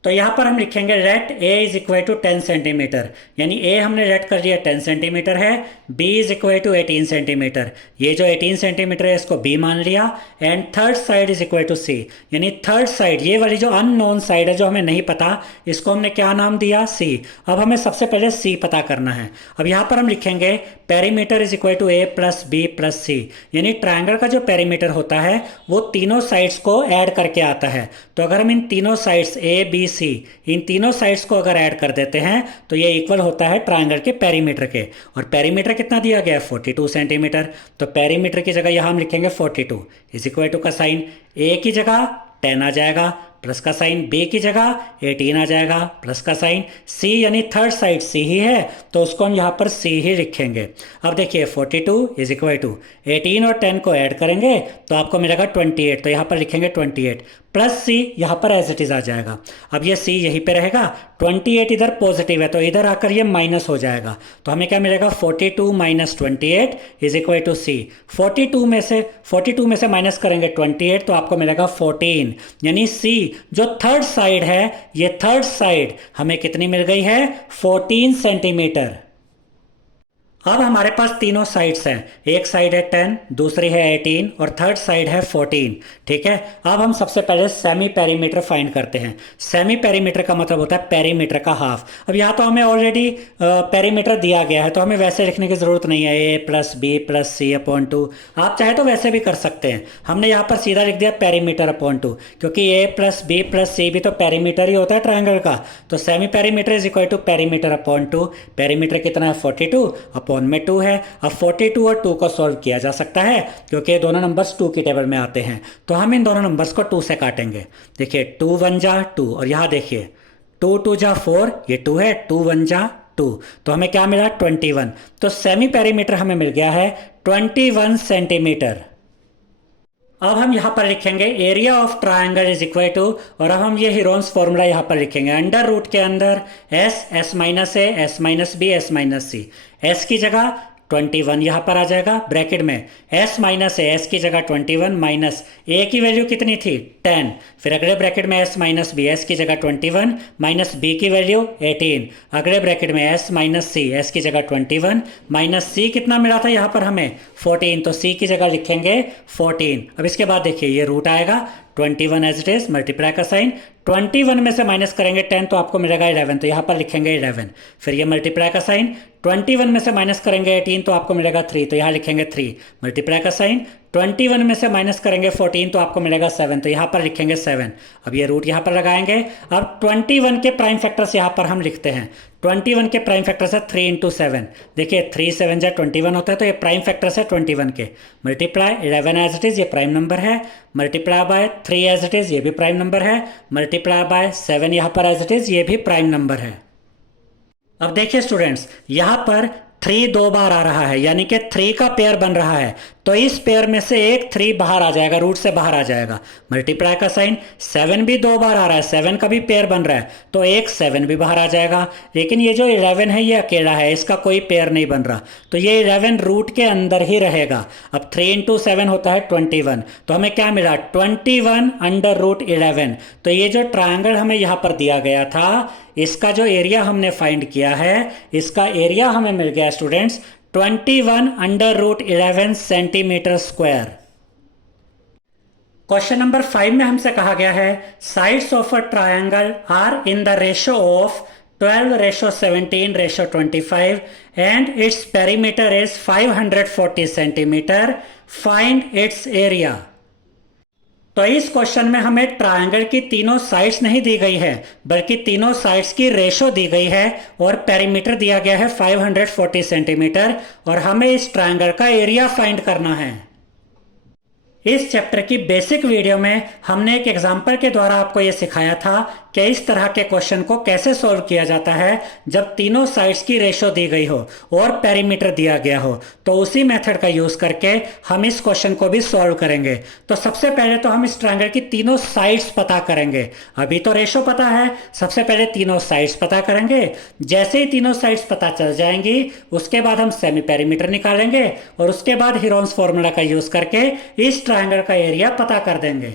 तो यहाँ पर हम लिखेंगे let a is equal to 10 centimetre, यानी a हमने लेट कर लिया 10 सेंटीमीटर है, b is equal to 18 centimetre, ये जो 18 सेंटीमीटर है इसको b मान लिया, and third side is equal to c, यानी थर्ड साइड ये वाली जो अननोन साइड है जो हमें नहीं पता, इसको हमने क्या नाम दिया, c। अब हमें सबसे पहले c पता करना है। अब यहाँ पर हम लिखेंगे perimeter is equal to a plus b plus c, यानी ट्रायंगल का जो पेरीमीटर होता है वो तीनों साइड्स को ऐड करके आता है। तो अगर हम इन तीनों साइड्स a b c, इन तीनों साइड्स को अगर ऐड कर देते हैं तो ये इक्वल होता है ट्रायंगल के पेरीमीटर के, और पेरीमीटर कितना दिया गया है 42 सेंटीमीटर। तो पेरीमीटर की जगह यहाँ हम लिखेंगे 42 इज इक्वल टू का साइन a की जगह 10 आ जाएगा, प्लस का साइन b की जगह 18 आ जाएगा, प्लस का साइन c, यानी थर्ड साइड c ही है तो उसको हम यहाँ पर c ही लिखेंगे। अब देखिए 42 इज इक्वल टू 18 और 10 को ऐड करेंगे तो आपको मिलेगा 28, तो यहाँ पर लिखेंगे 28 प्लस c, यहाँ पर एज इट इज आ जाएगा। अब ये c यहीं पे रहेगा, 28 इधर पॉजिटिव है तो इधर आकर ये माइनस हो जाएगा, तो हमें क्या मिलेगा 42 minus 28 is equal to c। 42 में से माइनस करेंगे 28 तो आपको मिलेगा 14, यानी c जो थर्ड साइड है, ये थर्ड साइड हमें कितनी मिल गई है 14 सेंटीमीटर। अब हमारे पास तीनों साइड्स हैं, एक साइड है 10, दूसरी है 18 और थर्ड साइड है 14। ठीक है, अब हम सबसे पहले सेमी पेरीमीटर फाइंड करते हैं। सेमी पेरीमीटर का मतलब होता है पेरीमीटर का हाफ। अब यहाँ तो हमें ऑलरेडी पेरीमीटर दिया गया है, तो हमें वैसे लिखने की ज़रूरत नहीं है, ए प्लस बी प्लस सी अपॉन 2। आप चाहे तो वैसे भी कर सकते हैं, हमने यहाँ पर सीधा लिख दिया पेरीमीटर अपॉन 2, क्योंकि A plus B plus C भी तो पेरीमीटर ही होता है ट्रायंगल का। तो semi perimeter is equal to perimeter upon 2। Perimeter कितना है 42 अपॉन में 2 है। अब 42 और 2 को सॉल्व किया जा सकता है, क्योंकि ये दोनों नंबर्स 2 की टेबल में आते हैं। तो हम इन दोनों नंबर्स को 2 से काटेंगे। देखिए 2 1 जा 2, और यहाँ देखिए 2 2 जा 4, ये 2 है, 2 1 जा 2, तो हमें क्या मिला 21। तो सेमी पेरीमीटर हमें मिल गया है 21 सेंटीमीटर। अब हम यहाँ पर लिखेंगे area of triangle is equal to, और अब हम ये हीरोन्स फॉर्मूला यहाँ पर लिखेंगे, अंडर रूट के अंदर s, s minus a, s minus b, s minus c. S की जगह 21 यहाँ पर आ जाएगा ब्रैकेट में, एस माइनस ए, एस की जगह 21 माइनस ए की वैल्यू कितनी थी 10, फिर अगले ब्रैकेट में एस माइनस बी, एस की जगह 21 माइनस बी की वैल्यू 18, अगले ब्रैकेट में एस माइनस सी, एस की जगह 21 माइनस सी कितना मिला था यहाँ पर हमें 14, तो सी की जगह लिखेंगे 14। अब इसके बाद देखिए ये रूट आएगा 21 एज इट इज, मल्टीप्लाई का साइन, 21 में से माइनस करेंगे 10 तो आपको मिलेगा 11, तो यहाँ पर लिखेंगे 11, फिर ये मल्टीप्लाई का साइन, 21 में से माइनस करेंगे 18 तो आपको मिलेगा 3, तो यहाँ लिखेंगे 3, मल्टीप्लाई का साइन, 21 में से माइनस करेंगे 14 तो आपको मिलेगा 7, तो यहाँ पर लिखेंगे 7। अब ये रूट यहाँ पर लगाएंगे। अब 21 के प्राइम फैक्टर्स यहाँ पर हम लिखते हैं, 21 के प्राइम फैक्टर्स है 3 इंटू 7, देखिए 3 7 जा 21 होता है, तो ये प्राइम फैक्टर्स है 21 के, मल्टीप्लाई 11 एज इट इज़, ये प्राइम नंबर है, multiply by 3 as it is, ये भी प्राइम नंबर है, मल्टीप्लाई बाय 7 यहाँ पर एज इट इज़, ये भी प्राइम नंबर है। अब देखिए स्टूडेंट्स, यहाँ पर 3 2 बार आ रहा है, यानी कि 3 का पेयर बन रहा है, तो इस पेयर में से एक 3 बाहर आ जाएगा, रूट से बाहर आ जाएगा, मल्टीप्लाई का साइन, 7 भी 2 बार आ रहा है, 7 का भी पेयर बन रहा है, तो एक 7 भी बाहर आ जाएगा। लेकिन ये जो 11 है ये अकेला है, इसका कोई पेयर नहीं बन रहा, तो ये 11 रूट के अंदर ही रहेगा। अब 3 इंटू 7 होता है 21, तो हमें क्या मिला 21 अंडर रूट 11। तो ये जो ट्रायंगल हमें यहाँ पर दिया गया था, इसका जो एरिया हमने फाइंड किया है, इसका एरिया हमें मिल गया students 21 under root 11 centimetre square. Question number 5 में हमसे कहा गया है sides of a triangle are in the ratio of 12:17:25 and its perimeter is 540 centimetre, find its area. तो इस क्वेश्चन में हमें ट्रायंगल की तीनों साइड्स नहीं दी गई है, बल्कि तीनों साइड्स की रेशो दी गई है, और पेरीमीटर दिया गया है 540 सेंटीमीटर, और हमें इस ट्रायंगल का एरिया फाइंड करना है। इस चैप्टर की बेसिक वीडियो में हमने एक एग्जाम्पल के द्वारा आपको यह सिखाया था कि इस तरह के क्वेश्चन को कैसे सॉल्व किया जाता है जब तीनों साइड्स की रेशो दी गई हो और पेरीमीटर दिया गया हो। तो उसी मेथड का यूज करके हम इस क्वेश्चन को भी सॉल्व करेंगे। तो सबसे पहले तो हम इस ट्रायंगल की तीनों साइड्स पता करेंगे। अभी तो रेशो पता है, सबसे पहले तीनों साइड्स पता करेंगे। जैसे ही तीनों साइड्स पता चल जाएंगी उसके बाद हम सेमी पेरीमीटर निकालेंगे, और उसके बाद हीरोन्स फॉर्मूला का यूज करके इस ट्रायंगल का एरिया पता कर देंगे।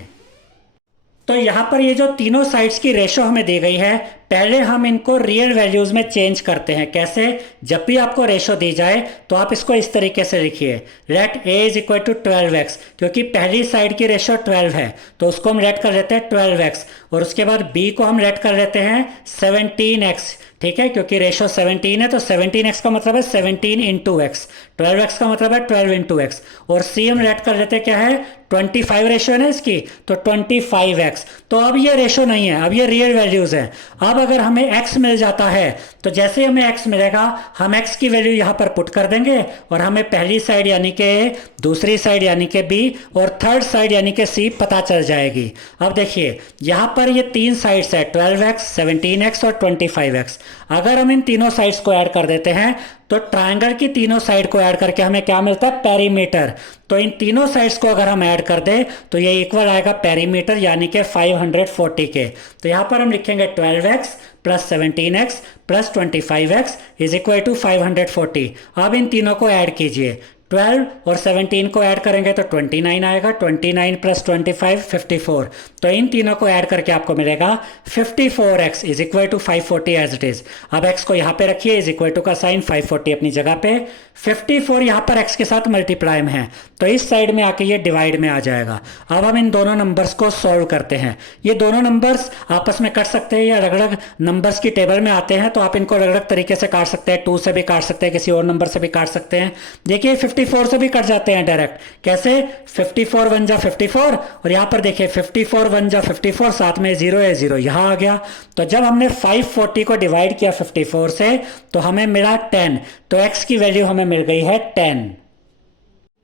तो यहां पर ये जो तीनों साइड्स की रेशो हमें दी गई है, पहले हम इनको रियल वैल्यूज में चेंज करते हैं। कैसे? जब भी आपको रेशो दी जाए तो आप इसको इस तरीके से लिखिए, let A is equal to 12x, क्योंकि पहली साइड की रेशो 12 है तो उसको हम लेट कर लेते हैं 12x, और उसके बाद b को हम लेट कर लेते हैं 17x। ठीक है, क्योंकि रेशो 17 है तो 17x का मतलब है 17 इंटू एक्स, 12x का मतलब है 12 इंटू एक्स, और c हम लेट कर लेते हैं क्या है 25 रेशो है ना इसकी, तो 25x। तो अब ये रेशो नहीं है, अब ये रियल वैल्यूज है। अब अगर हमें x मिल जाता है तो जैसे हमें x मिलेगा हम x की वैल्यू यहाँ पर पुट कर देंगे, और हमें पहली साइड यानी कि a, दूसरी साइड यानी कि b, और थर्ड साइड यानी कि c पता चल जाएगी। अब देखिए यहाँ पर ये तीन साइड्स है 12x, 17x और 25x। अगर हम इन तीनों साइड्स को ऐड कर देते हैं तो ट्रायंगल की तीनों साइड को ऐड करके हमें क्या मिलता है पेरीमीटर। तो इन तीनों साइड्स को अगर हम ऐड कर दें तो ये इक्वल आएगा पेरीमीटर यानी कि 540 के। तो यहाँ पर हम लिखेंगे 12x plus 17x plus 25x is equal to 540। अब इन तीनों को ऐड कीजिए, 12 और 17 को ऐड करेंगे तो 29 आएगा। 29 प्लस 25 54। तो इन तीनों को ऐड करके आपको मिलेगा 54x is equal to 540 as it is. अब x को यहाँ पे रखिए, इज इक्वल टू का साइन, 540 अपनी जगह पे, 54 यहाँ पर x के साथ मल्टीप्लाई में है तो इस साइड में आके ये डिवाइड में आ जाएगा। अब हम इन दोनों नंबर्स को सॉल्व करते हैं। ये दोनों नंबर्स आपस में कट सकते हैं या अलग अलग नंबर्स की टेबल में आते हैं तो आप इनको अलग अलग तरीके से काट सकते हैं। 2 से भी काट सकते हैं, किसी और नंबर से भी काट सकते हैं। देखिए 54 से भी कट जाते हैं डायरेक्ट। कैसे? 54 1 जा 54 और यहाँ पर देखिए 54 1 जा 54, साथ में 0 है, 0 यहाँ आ गया। तो जब हमने 540 को डिवाइड किया 54 से तो हमें मिला 10, तो x की वैल्यू हमें मिल गई है 10।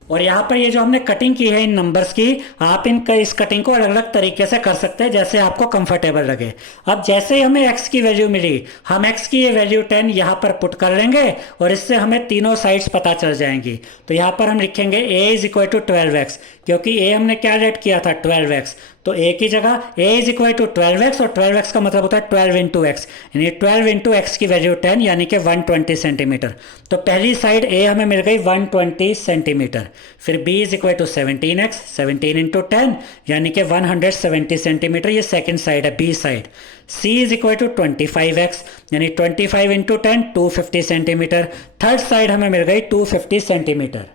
और यहाँ पर ये जो हमने कटिंग की है इन नंबर्स की, आप इस कटिंग को अलग अलग तरीके से कर सकते हैं जैसे आपको कंफर्टेबल लगे। अब जैसे ही हमें x की वैल्यू मिली, हम x की ये वैल्यू 10 यहाँ पर पुट कर लेंगे और इससे हमें तीनों साइड्स पता चल जाएंगी। तो यहाँ पर हम लिखेंगे a is equal to 12x, क्योंकि a हमने क्या लेट किया था 12x, तो a की जगह a is equal to 12x और 12x का मतलब होता है 12 इंटू एक्स, यानी 12 इंटू एक्स की वैल्यू 10 यानी कि 120 सेंटीमीटर। तो पहली साइड a हमें मिल गई 120 सेंटीमीटर। फिर b is equal to 17x, 17 into 10 यानी कि 170 सेंटीमीटर, ये सेकेंड साइड है b side. c is equal to 25x यानी 25 इंटू 10 250 सेंटीमीटर। थर्ड साइड हमें मिल गई 250 सेंटीमीटर।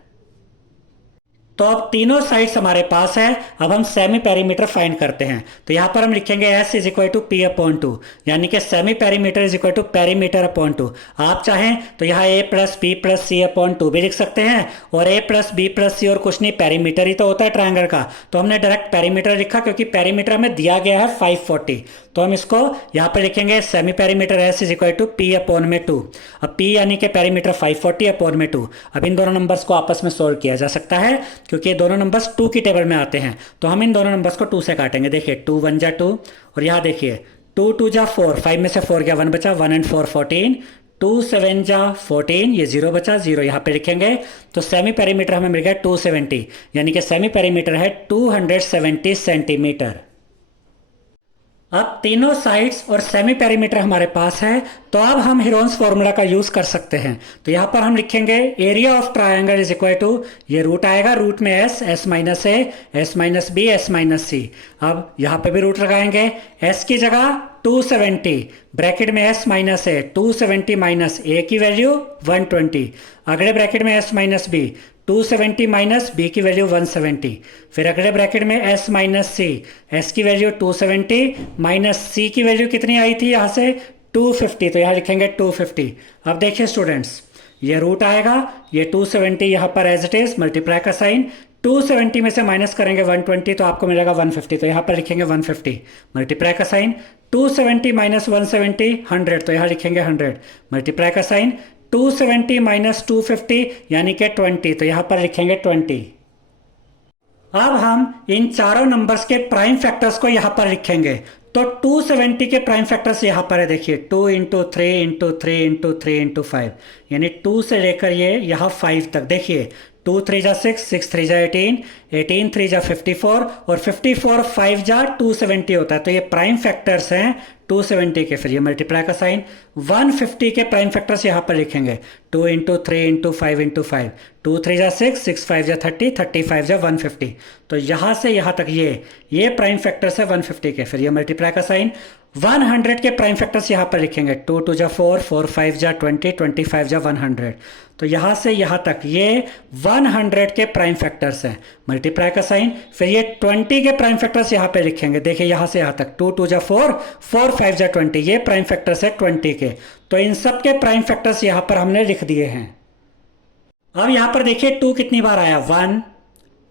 तो अब तीनों साइड्स हमारे पास है। अब हम सेमी पेरीमीटर फाइंड करते हैं। तो यहां पर हम लिखेंगे s is equal to p upon 2, यानी कि semi perimeter is equal to perimeter upon 2। आप चाहें तो यहाँ a plus B plus C upon 2 भी लिख सकते हैं, और a plus B plus c और कुछ नहीं, पेरीमीटर ही तो होता है ट्रायंगल का, तो हमने डायरेक्ट पेरीमीटर लिखा क्योंकि पेरीमीटर हमें दिया गया है 540। तो हम इसको यहाँ पे लिखेंगे semi perimeter s is equal to p upon में 2। अब p यानी कि पेरीमीटर 540 अपॉन में 2। अब इन दोनों नंबर्स को आपस में सोल्व किया जा सकता है क्योंकि ये दोनों नंबर्स 2 की टेबल में आते हैं। तो हम इन दोनों नंबर्स को 2 से काटेंगे। देखिए 2 1 जा 2 और यहाँ देखिए 2 2 जा 4, 5 में से 4 गया 1 बचा, 1 एंड 4 14, 2 7 जा 14, ये 0 बचा, 0 यहाँ पे लिखेंगे। तो सेमी पेरीमीटर हमें मिल गया 270, यानी कि सेमी पेरीमीटर है 270 सेंटीमीटर। अब तीनों साइड्स और सेमी पेरीमीटर हमारे पास है, तो अब हम हीरोन्स फॉर्मूला का यूज कर सकते हैं। तो यहां पर हम लिखेंगे area of triangle is equal to, ये रूट आएगा, रूट में s minus a, s minus b, s minus सी। अब यहां पे भी रूट लगाएंगे, s की जगह 270, ब्रैकेट में s minus a, 270 minus a की वैल्यू 120, अगले ब्रैकेट में s minus b, 270 minus b की वैल्यू 170, फिर अगले ब्रैकेट में s माइनस सी, s की वैल्यू 270 माइनस सी की वैल्यू कितनी आई थी यहाँ से 250, तो यहाँ लिखेंगे 250। अब देखिए स्टूडेंट्स, ये रूट आएगा, ये 270 यहाँ पर एज इट इज, मल्टीप्लाई का साइन, 270 में से माइनस करेंगे 120 तो आपको मिलेगा 150, तो यहाँ पर लिखेंगे 150, मल्टीप्लाई का साइन, 270 माइनस 170 100, तो यहाँ लिखेंगे 100, मल्टीप्लाई का साइन, 270 माइनस 250 यानी कि 20, तो यहां पर लिखेंगे 20। अब हम इन चारों नंबर्स के प्राइम फैक्टर्स को यहां पर लिखेंगे। तो 270 के प्राइम फैक्टर्स यहां पर है, देखिए 2 इंटू 3 इंटू 3 इंटू 3 इंटू 5, यानी 2 से लेकर ये यहां 5 तक। देखिए 2 3 जा 6, 6 3 जा 18, 18 3 जा 54 और 54 5 जा 270 होता है। तो ये प्राइम फैक्टर्स हैं 270 के। फिर ये मल्टीप्लाई का साइन, 150 के प्राइम फैक्टर्स यहाँ पर लिखेंगे, 2 इंटू 3 इंटू 5 इंटू 5, 2 3 जा 6, 6 5 जा 30, 35 जा 150। तो यहाँ से यहाँ तक ये प्राइम फैक्टर्स है 150 के। फिर ये मल्टीप्लाई का साइन, 100 के प्राइम फैक्टर्स यहाँ पर लिखेंगे, 2 2 जा 4, 4 5 जा 20, 25 जा 100। तो यहाँ से यहाँ तक ये 100 के प्राइम फैक्टर्स हैं, मल्टीप्लाई का साइन। फिर ये 20 के प्राइम फैक्टर्स यहाँ पे लिखेंगे, देखिए यहाँ से यहाँ तक 2 2 जा 4, 4 5 जा 20, ये प्राइम फैक्टर्स है 20 के। तो इन सब के प्राइम फैक्टर्स यहाँ पर हमने लिख दिए हैं। अब यहाँ पर देखिए 2 कितनी बार आया, 1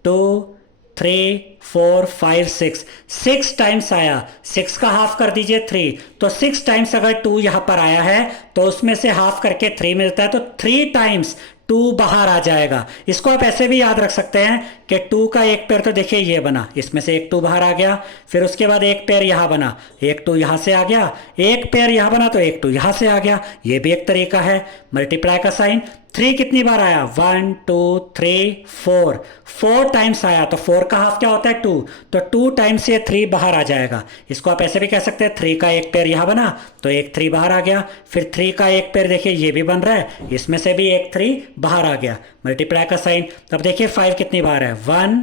2 3 4 5 6, 6 टाइम्स आया। 6 का हाफ कर दीजिए 3, तो 6 टाइम्स अगर 2 यहां पर आया है तो उसमें से हाफ करके 3 मिलता है, तो 3 टाइम्स 2 बाहर आ जाएगा। इसको आप ऐसे भी याद रख सकते हैं कि 2 का एक पेयर तो देखिए ये बना, इसमें से एक 2 बाहर आ गया, फिर उसके बाद एक पेयर यहाँ बना, एक 2 यहाँ से आ गया, एक पेयर यहाँ बना तो एक 2 यहाँ से आ गया, ये भी एक तरीका है मल्टीप्लाई का साइन। 3 कितनी बार आया, 1 2 3 4, 4 टाइम्स आया, तो 4 का हाफ क्या होता है 2, तो 2 टाइम्स ये 3 बाहर आ जाएगा। इसको आप ऐसे भी कह सकते हैं 3 का एक पेयर यहाँ बना तो एक 3 बाहर आ गया, फिर 3 का एक पेयर देखिए ये भी बन रहा है, इसमें से भी एक 3 बाहर आ गया, मल्टीप्लाई का साइन। तब देखिए 5 कितनी बार है, 1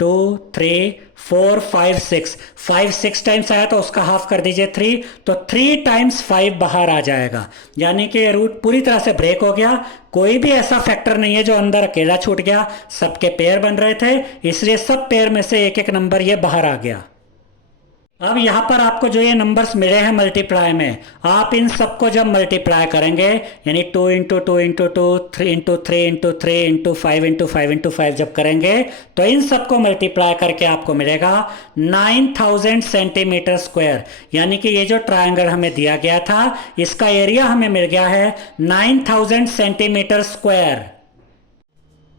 2 3 4 5 6, 5 6 टाइम्स आया तो उसका हाफ कर दीजिए 3, तो 3 टाइम्स 5 बाहर आ जाएगा, यानी कि रूट पूरी तरह से ब्रेक हो गया। कोई भी ऐसा फैक्टर नहीं है जो अंदर अकेला छूट गया, सबके पेयर बन रहे थे, इसलिए सब पेयर में से एक एक नंबर ये बाहर आ गया। अब यहां पर आपको जो ये नंबर्स मिले हैं मल्टीप्लाई में, आप इन सबको जब मल्टीप्लाई करेंगे यानी 2 into 2 into 2, 3 into 3 into 3 into 5 into 5 into 5 जब करेंगे तो इन सबको मल्टीप्लाई करके आपको मिलेगा 9000 सेंटीमीटर स्क्वायर, यानी कि ये जो ट्रायंगल हमें दिया गया था इसका एरिया हमें मिल गया है 9000 सेंटीमीटर स्क्वायर।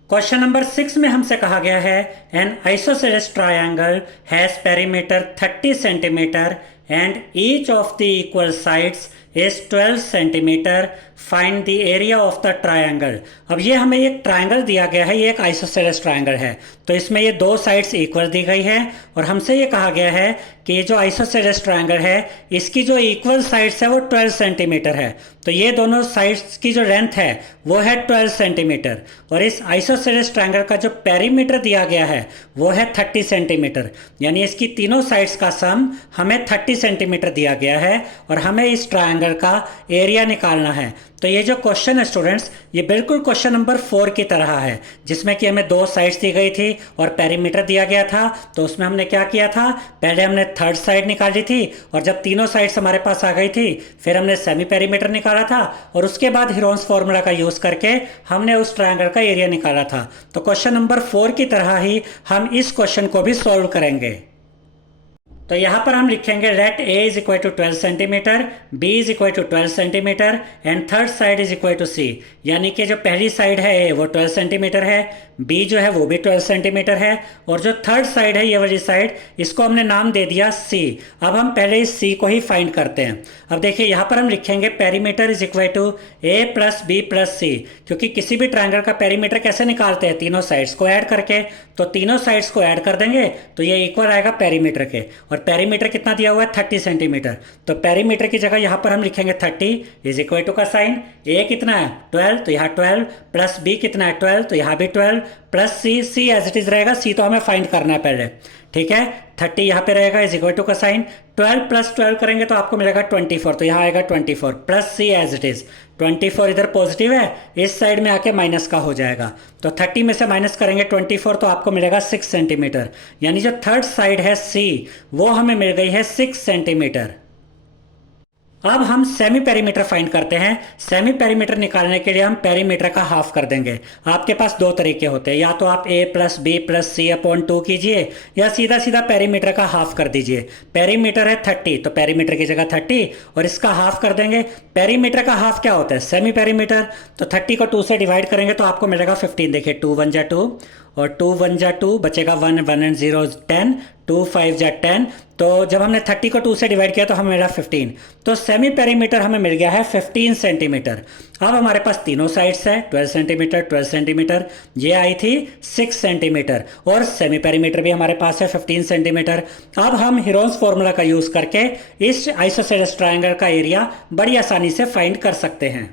क्वेश्चन नंबर 6 में हमसे कहा गया है N isosceles triangle has perimeter 30 centimetre and each of the equal sides is 12 centimetre, find the area of the triangle. अब ये हमें एक ट्रायंगल दिया गया है, ये एक आइसोसेलेस ट्रायंगल है, तो इसमें ये दो साइड्स इक्वल दी गई है और हमसे ये कहा गया है कि ये जो आइसोसेलेस ट्रायंगल है इसकी जो इक्वल साइड्स है वो 12 सेंटीमीटर है, तो ये दोनों साइड्स की जो लेंथ है वो है 12 सेंटीमीटर और इस आइसोसेलेस ट्रायंगल का जो पेरीमीटर दिया गया है वो है 30 सेंटीमीटर, यानी इसकी तीनों साइड्स का सम हमें 30 सेंटीमीटर दिया गया है और हमें इस ट्रायंगल का एरिया निकालना है। तो ये जो क्वेश्चन है स्टूडेंट्स ये बिल्कुल क्वेश्चन नंबर 4 की तरह है, जिसमें कि हमें दो साइड्स दी गई थी और पेरीमीटर दिया गया था। तो उसमें हमने क्या किया था, पहले हमने थर्ड साइड निकाली थी और जब तीनों साइड्स हमारे पास आ गई थी फिर हमने सेमी पेरीमीटर निकाला था और उसके बाद हीरोन्स फॉर्मूला का यूज करके हमने उस ट्रायंगल का एरिया निकाला था। तो क्वेश्चन नंबर 4 की तरह ही हम इस क्वेश्चन को भी सॉल्व करेंगे। तो यहाँ पर हम लिखेंगे let a is equal to 12 centimetre, b is equal to 12 centimetre and third side is equal to c, यानी कि जो पहली साइड है a वो 12 सेंटीमीटर है, b जो है वो भी 12 सेंटीमीटर है और जो थर्ड साइड है ये वाली साइड इसको हमने नाम दे दिया c। अब हम पहले इस c को ही फाइंड करते हैं। अब देखिए यहाँ पर हम लिखेंगे perimeter is equal to a plus B plus c, क्योंकि किसी भी ट्रायंगल का पेरीमीटर कैसे निकालते हैं, तीनों साइड्स को ऐड करके, तो तीनों साइड्स को ऐड कर देंगे तो ये इक्वल आएगा पेरीमीटर के, और पेरीमीटर कितना दिया हुआ है 30 सेंटीमीटर, तो पेरीमीटर की जगह यहाँ पर हम लिखेंगे 30 इज इक्वल टू का साइन, a कितना है 12 तो यहाँ 12 प्लस b कितना है 12 तो यहाँ भी 12 plus c as it is रहेगा, c तो हमें फाइंड करना है पहले, ठीक है। 30 यहाँ पे रहेगा इज इक्वल टू का साइन, 12 प्लस 12 करेंगे तो आपको मिलेगा 24, तो यहाँ आएगा 24 plus c as it is, 24 इधर पॉजिटिव है इस साइड में आके माइनस का हो जाएगा, तो 30 में से माइनस करेंगे 24 तो आपको मिलेगा 6 सेंटीमीटर, यानी जो थर्ड साइड है c वो हमें मिल गई है 6 सेंटीमीटर। अब हम सेमी पेरीमीटर फाइंड करते हैं। सेमी पेरीमीटर निकालने के लिए हम पेरीमीटर का हाफ कर देंगे। आपके पास दो तरीके होते हैं, या तो आप a plus B plus C upon 2 कीजिए या सीधा सीधा पेरीमीटर का हाफ कर दीजिए। पेरीमीटर है 30 तो पेरीमीटर की जगह 30 और इसका हाफ कर देंगे। पेरीमीटर का हाफ क्या होता है, सेमी पेरीमीटर, तो 30 को 2 से डिवाइड करेंगे तो आपको मिलेगा 15। देखिए 2 1 जा 2 और 2 1 जा 2 बचेगा 1 1 एंड 0 10, 2 5 जा 10, तो जब हमने 30 को 2 से डिवाइड किया तो हमें मिला 15, तो सेमी पेरीमीटर हमें मिल गया है 15 सेंटीमीटर। अब हमारे पास तीनों साइड्स है 12 सेंटीमीटर 12 सेंटीमीटर, ये आई थी 6 सेंटीमीटर और सेमी पेरीमीटर भी हमारे पास है 15 सेंटीमीटर। अब हम हीरोन्स फॉर्मूला का यूज करके इस आइसोसेलेस ट्रायंगल का एरिया बड़ी आसानी से फाइंड कर सकते हैं।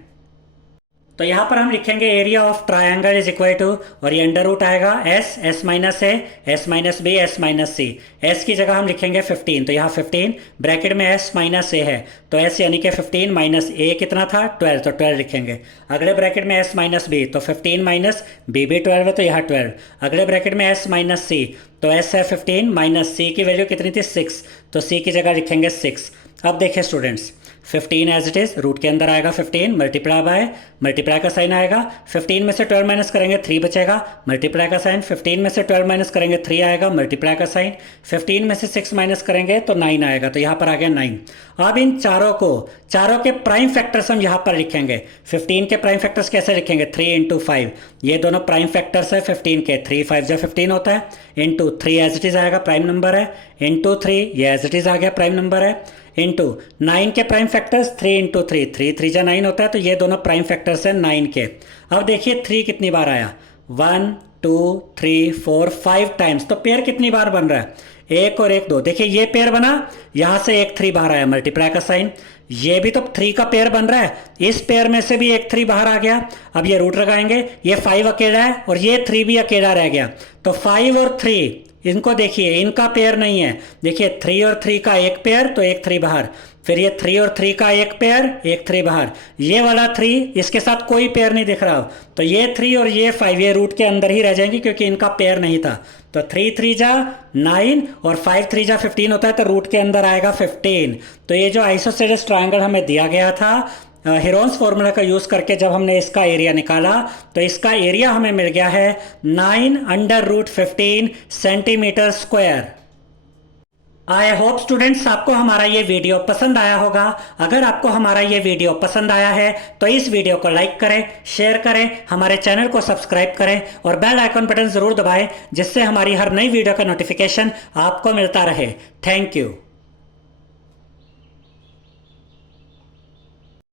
तो यहाँ पर हम लिखेंगे area of triangle is equal to, और ये अंडर रूट आएगा s minus a s minus b s minus c, s की जगह हम लिखेंगे 15, तो यहाँ 15 ब्रैकेट में s माइनस a है तो s यानी कि 15 माइनस a कितना था 12, तो 12 लिखेंगे। अगले ब्रैकेट में s माइनस b तो 15 माइनस b भी 12 है तो यहाँ 12। अगले ब्रैकेट में s माइनस c तो s है 15 माइनस c की वैल्यू कितनी थी 6, तो c की जगह लिखेंगे 6। अब देखिए students, 15 as it is, root के अंदर आएगा 15, मल्टीप्लाई बाय, मल्टीप्लाई का साइन आएगा, 15 में से 12 माइनस करेंगे 3 बचेगा, मल्टीप्लाई का साइन, 15 में से 12 माइनस करेंगे 3 आएगा, मल्टीप्लाई का साइन, 15 में से 6 माइनस करेंगे तो 9 आएगा, तो यहाँ पर आ गया 9। अब इन चारों के प्राइम फैक्टर्स हम यहाँ पर लिखेंगे। 15 के प्राइम फैक्टर्स कैसे लिखेंगे, 3 इंटू 5, ये दोनों प्राइम फैक्टर्स है 15 के, 3 5 जा 15 होता है, इंटू 3 एज इट इज़ आएगा, प्राइम नंबर है, इंटू 3 ये एज इट इज़ आ गया, प्राइम नंबर है, इंटू 9 के प्राइम फैक्टर्स 3 इंटू 3, 3 3 जा 9 होता है, तो ये दोनों प्राइम फैक्टर्स हैं 9 के। अब देखिए 3 कितनी बार आया, 1 2 3 4 5 टाइम्स, तो पेयर कितनी बार बन रहा है, 1 और 1 2, देखिए ये पेयर बना, यहां से एक 3 बाहर आया, मल्टीप्लाई का साइन, ये भी तो 3 का पेयर बन रहा है, इस पेयर में से भी एक 3 बाहर आ गया। अब ये रूट लगाएंगे, ये 5 अकेला है और ये 3 भी अकेला रह गया, तो 5 और 3 इनको देखिए, इनका पेयर नहीं है, देखिए 3 और 3 का एक पेयर तो एक 3 बाहर, फिर ये 3 और 3 का एक पेयर, एक 3 बाहर, ये वाला 3 इसके साथ कोई पेयर नहीं दिख रहा हो, तो ये 3 और ये 5 ये रूट के अंदर ही रह जाएंगी क्योंकि इनका पेयर नहीं था। तो 3 3 जा 9 और 5 3 जा 15 होता है, तो रूट के अंदर आएगा 15। तो ये जो आइसोसेलेस ट्रायंगल हमें दिया गया था हेरोन्स फॉर्मूला का यूज करके जब हमने इसका एरिया निकाला तो इसका एरिया हमें मिल गया है 9√15 centimetre square. I hope students आपको हमारा ये वीडियो पसंद आया होगा। अगर आपको हमारा ये वीडियो पसंद आया है तो इस वीडियो को लाइक करें, शेयर करें, हमारे चैनल को सब्सक्राइब करें और बेल आइकन बटन जरूर दबाएं जिससे हमारी हर नई वीडियो का नोटिफिकेशन आपको मिलता रहे। Thank you.